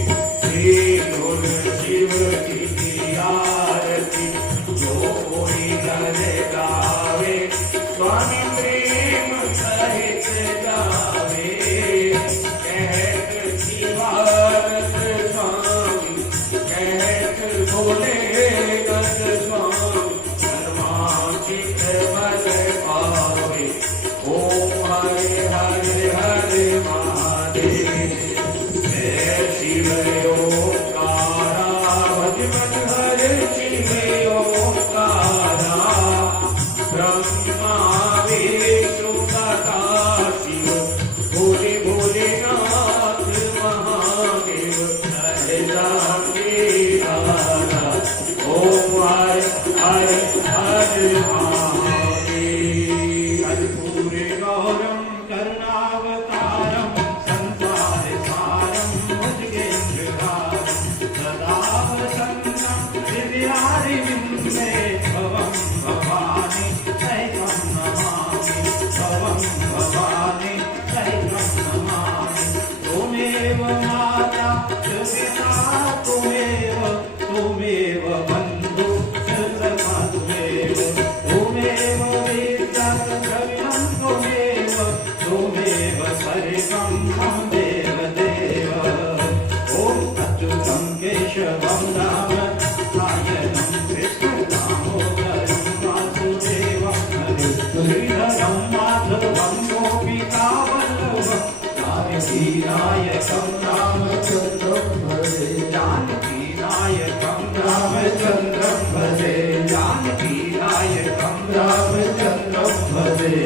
जानकी नायकं रामचन्द्रं भजे जानकी नायकं रामचन्द्रं भजे जानकी नायकं रामचन्द्रं भजे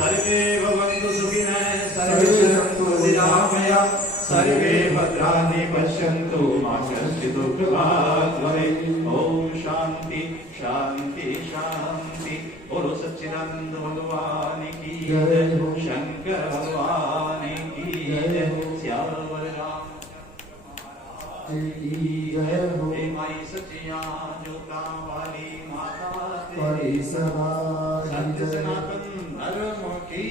सर्वे भवन्तु सुखिनः सर्वे सन्तु निरामया सर्वे भद्राणि पश्यन्तु मा कश्चित् दुःखभाग् भवेत् ॐ शान्ति शान्ति शान्ति बोलो सच्चिदानंद भगवान की जय शंकर भगवान की जय श्यावर राम हे माई सचिया जोता वाली माता तेरी सत्य सनातन धर्म की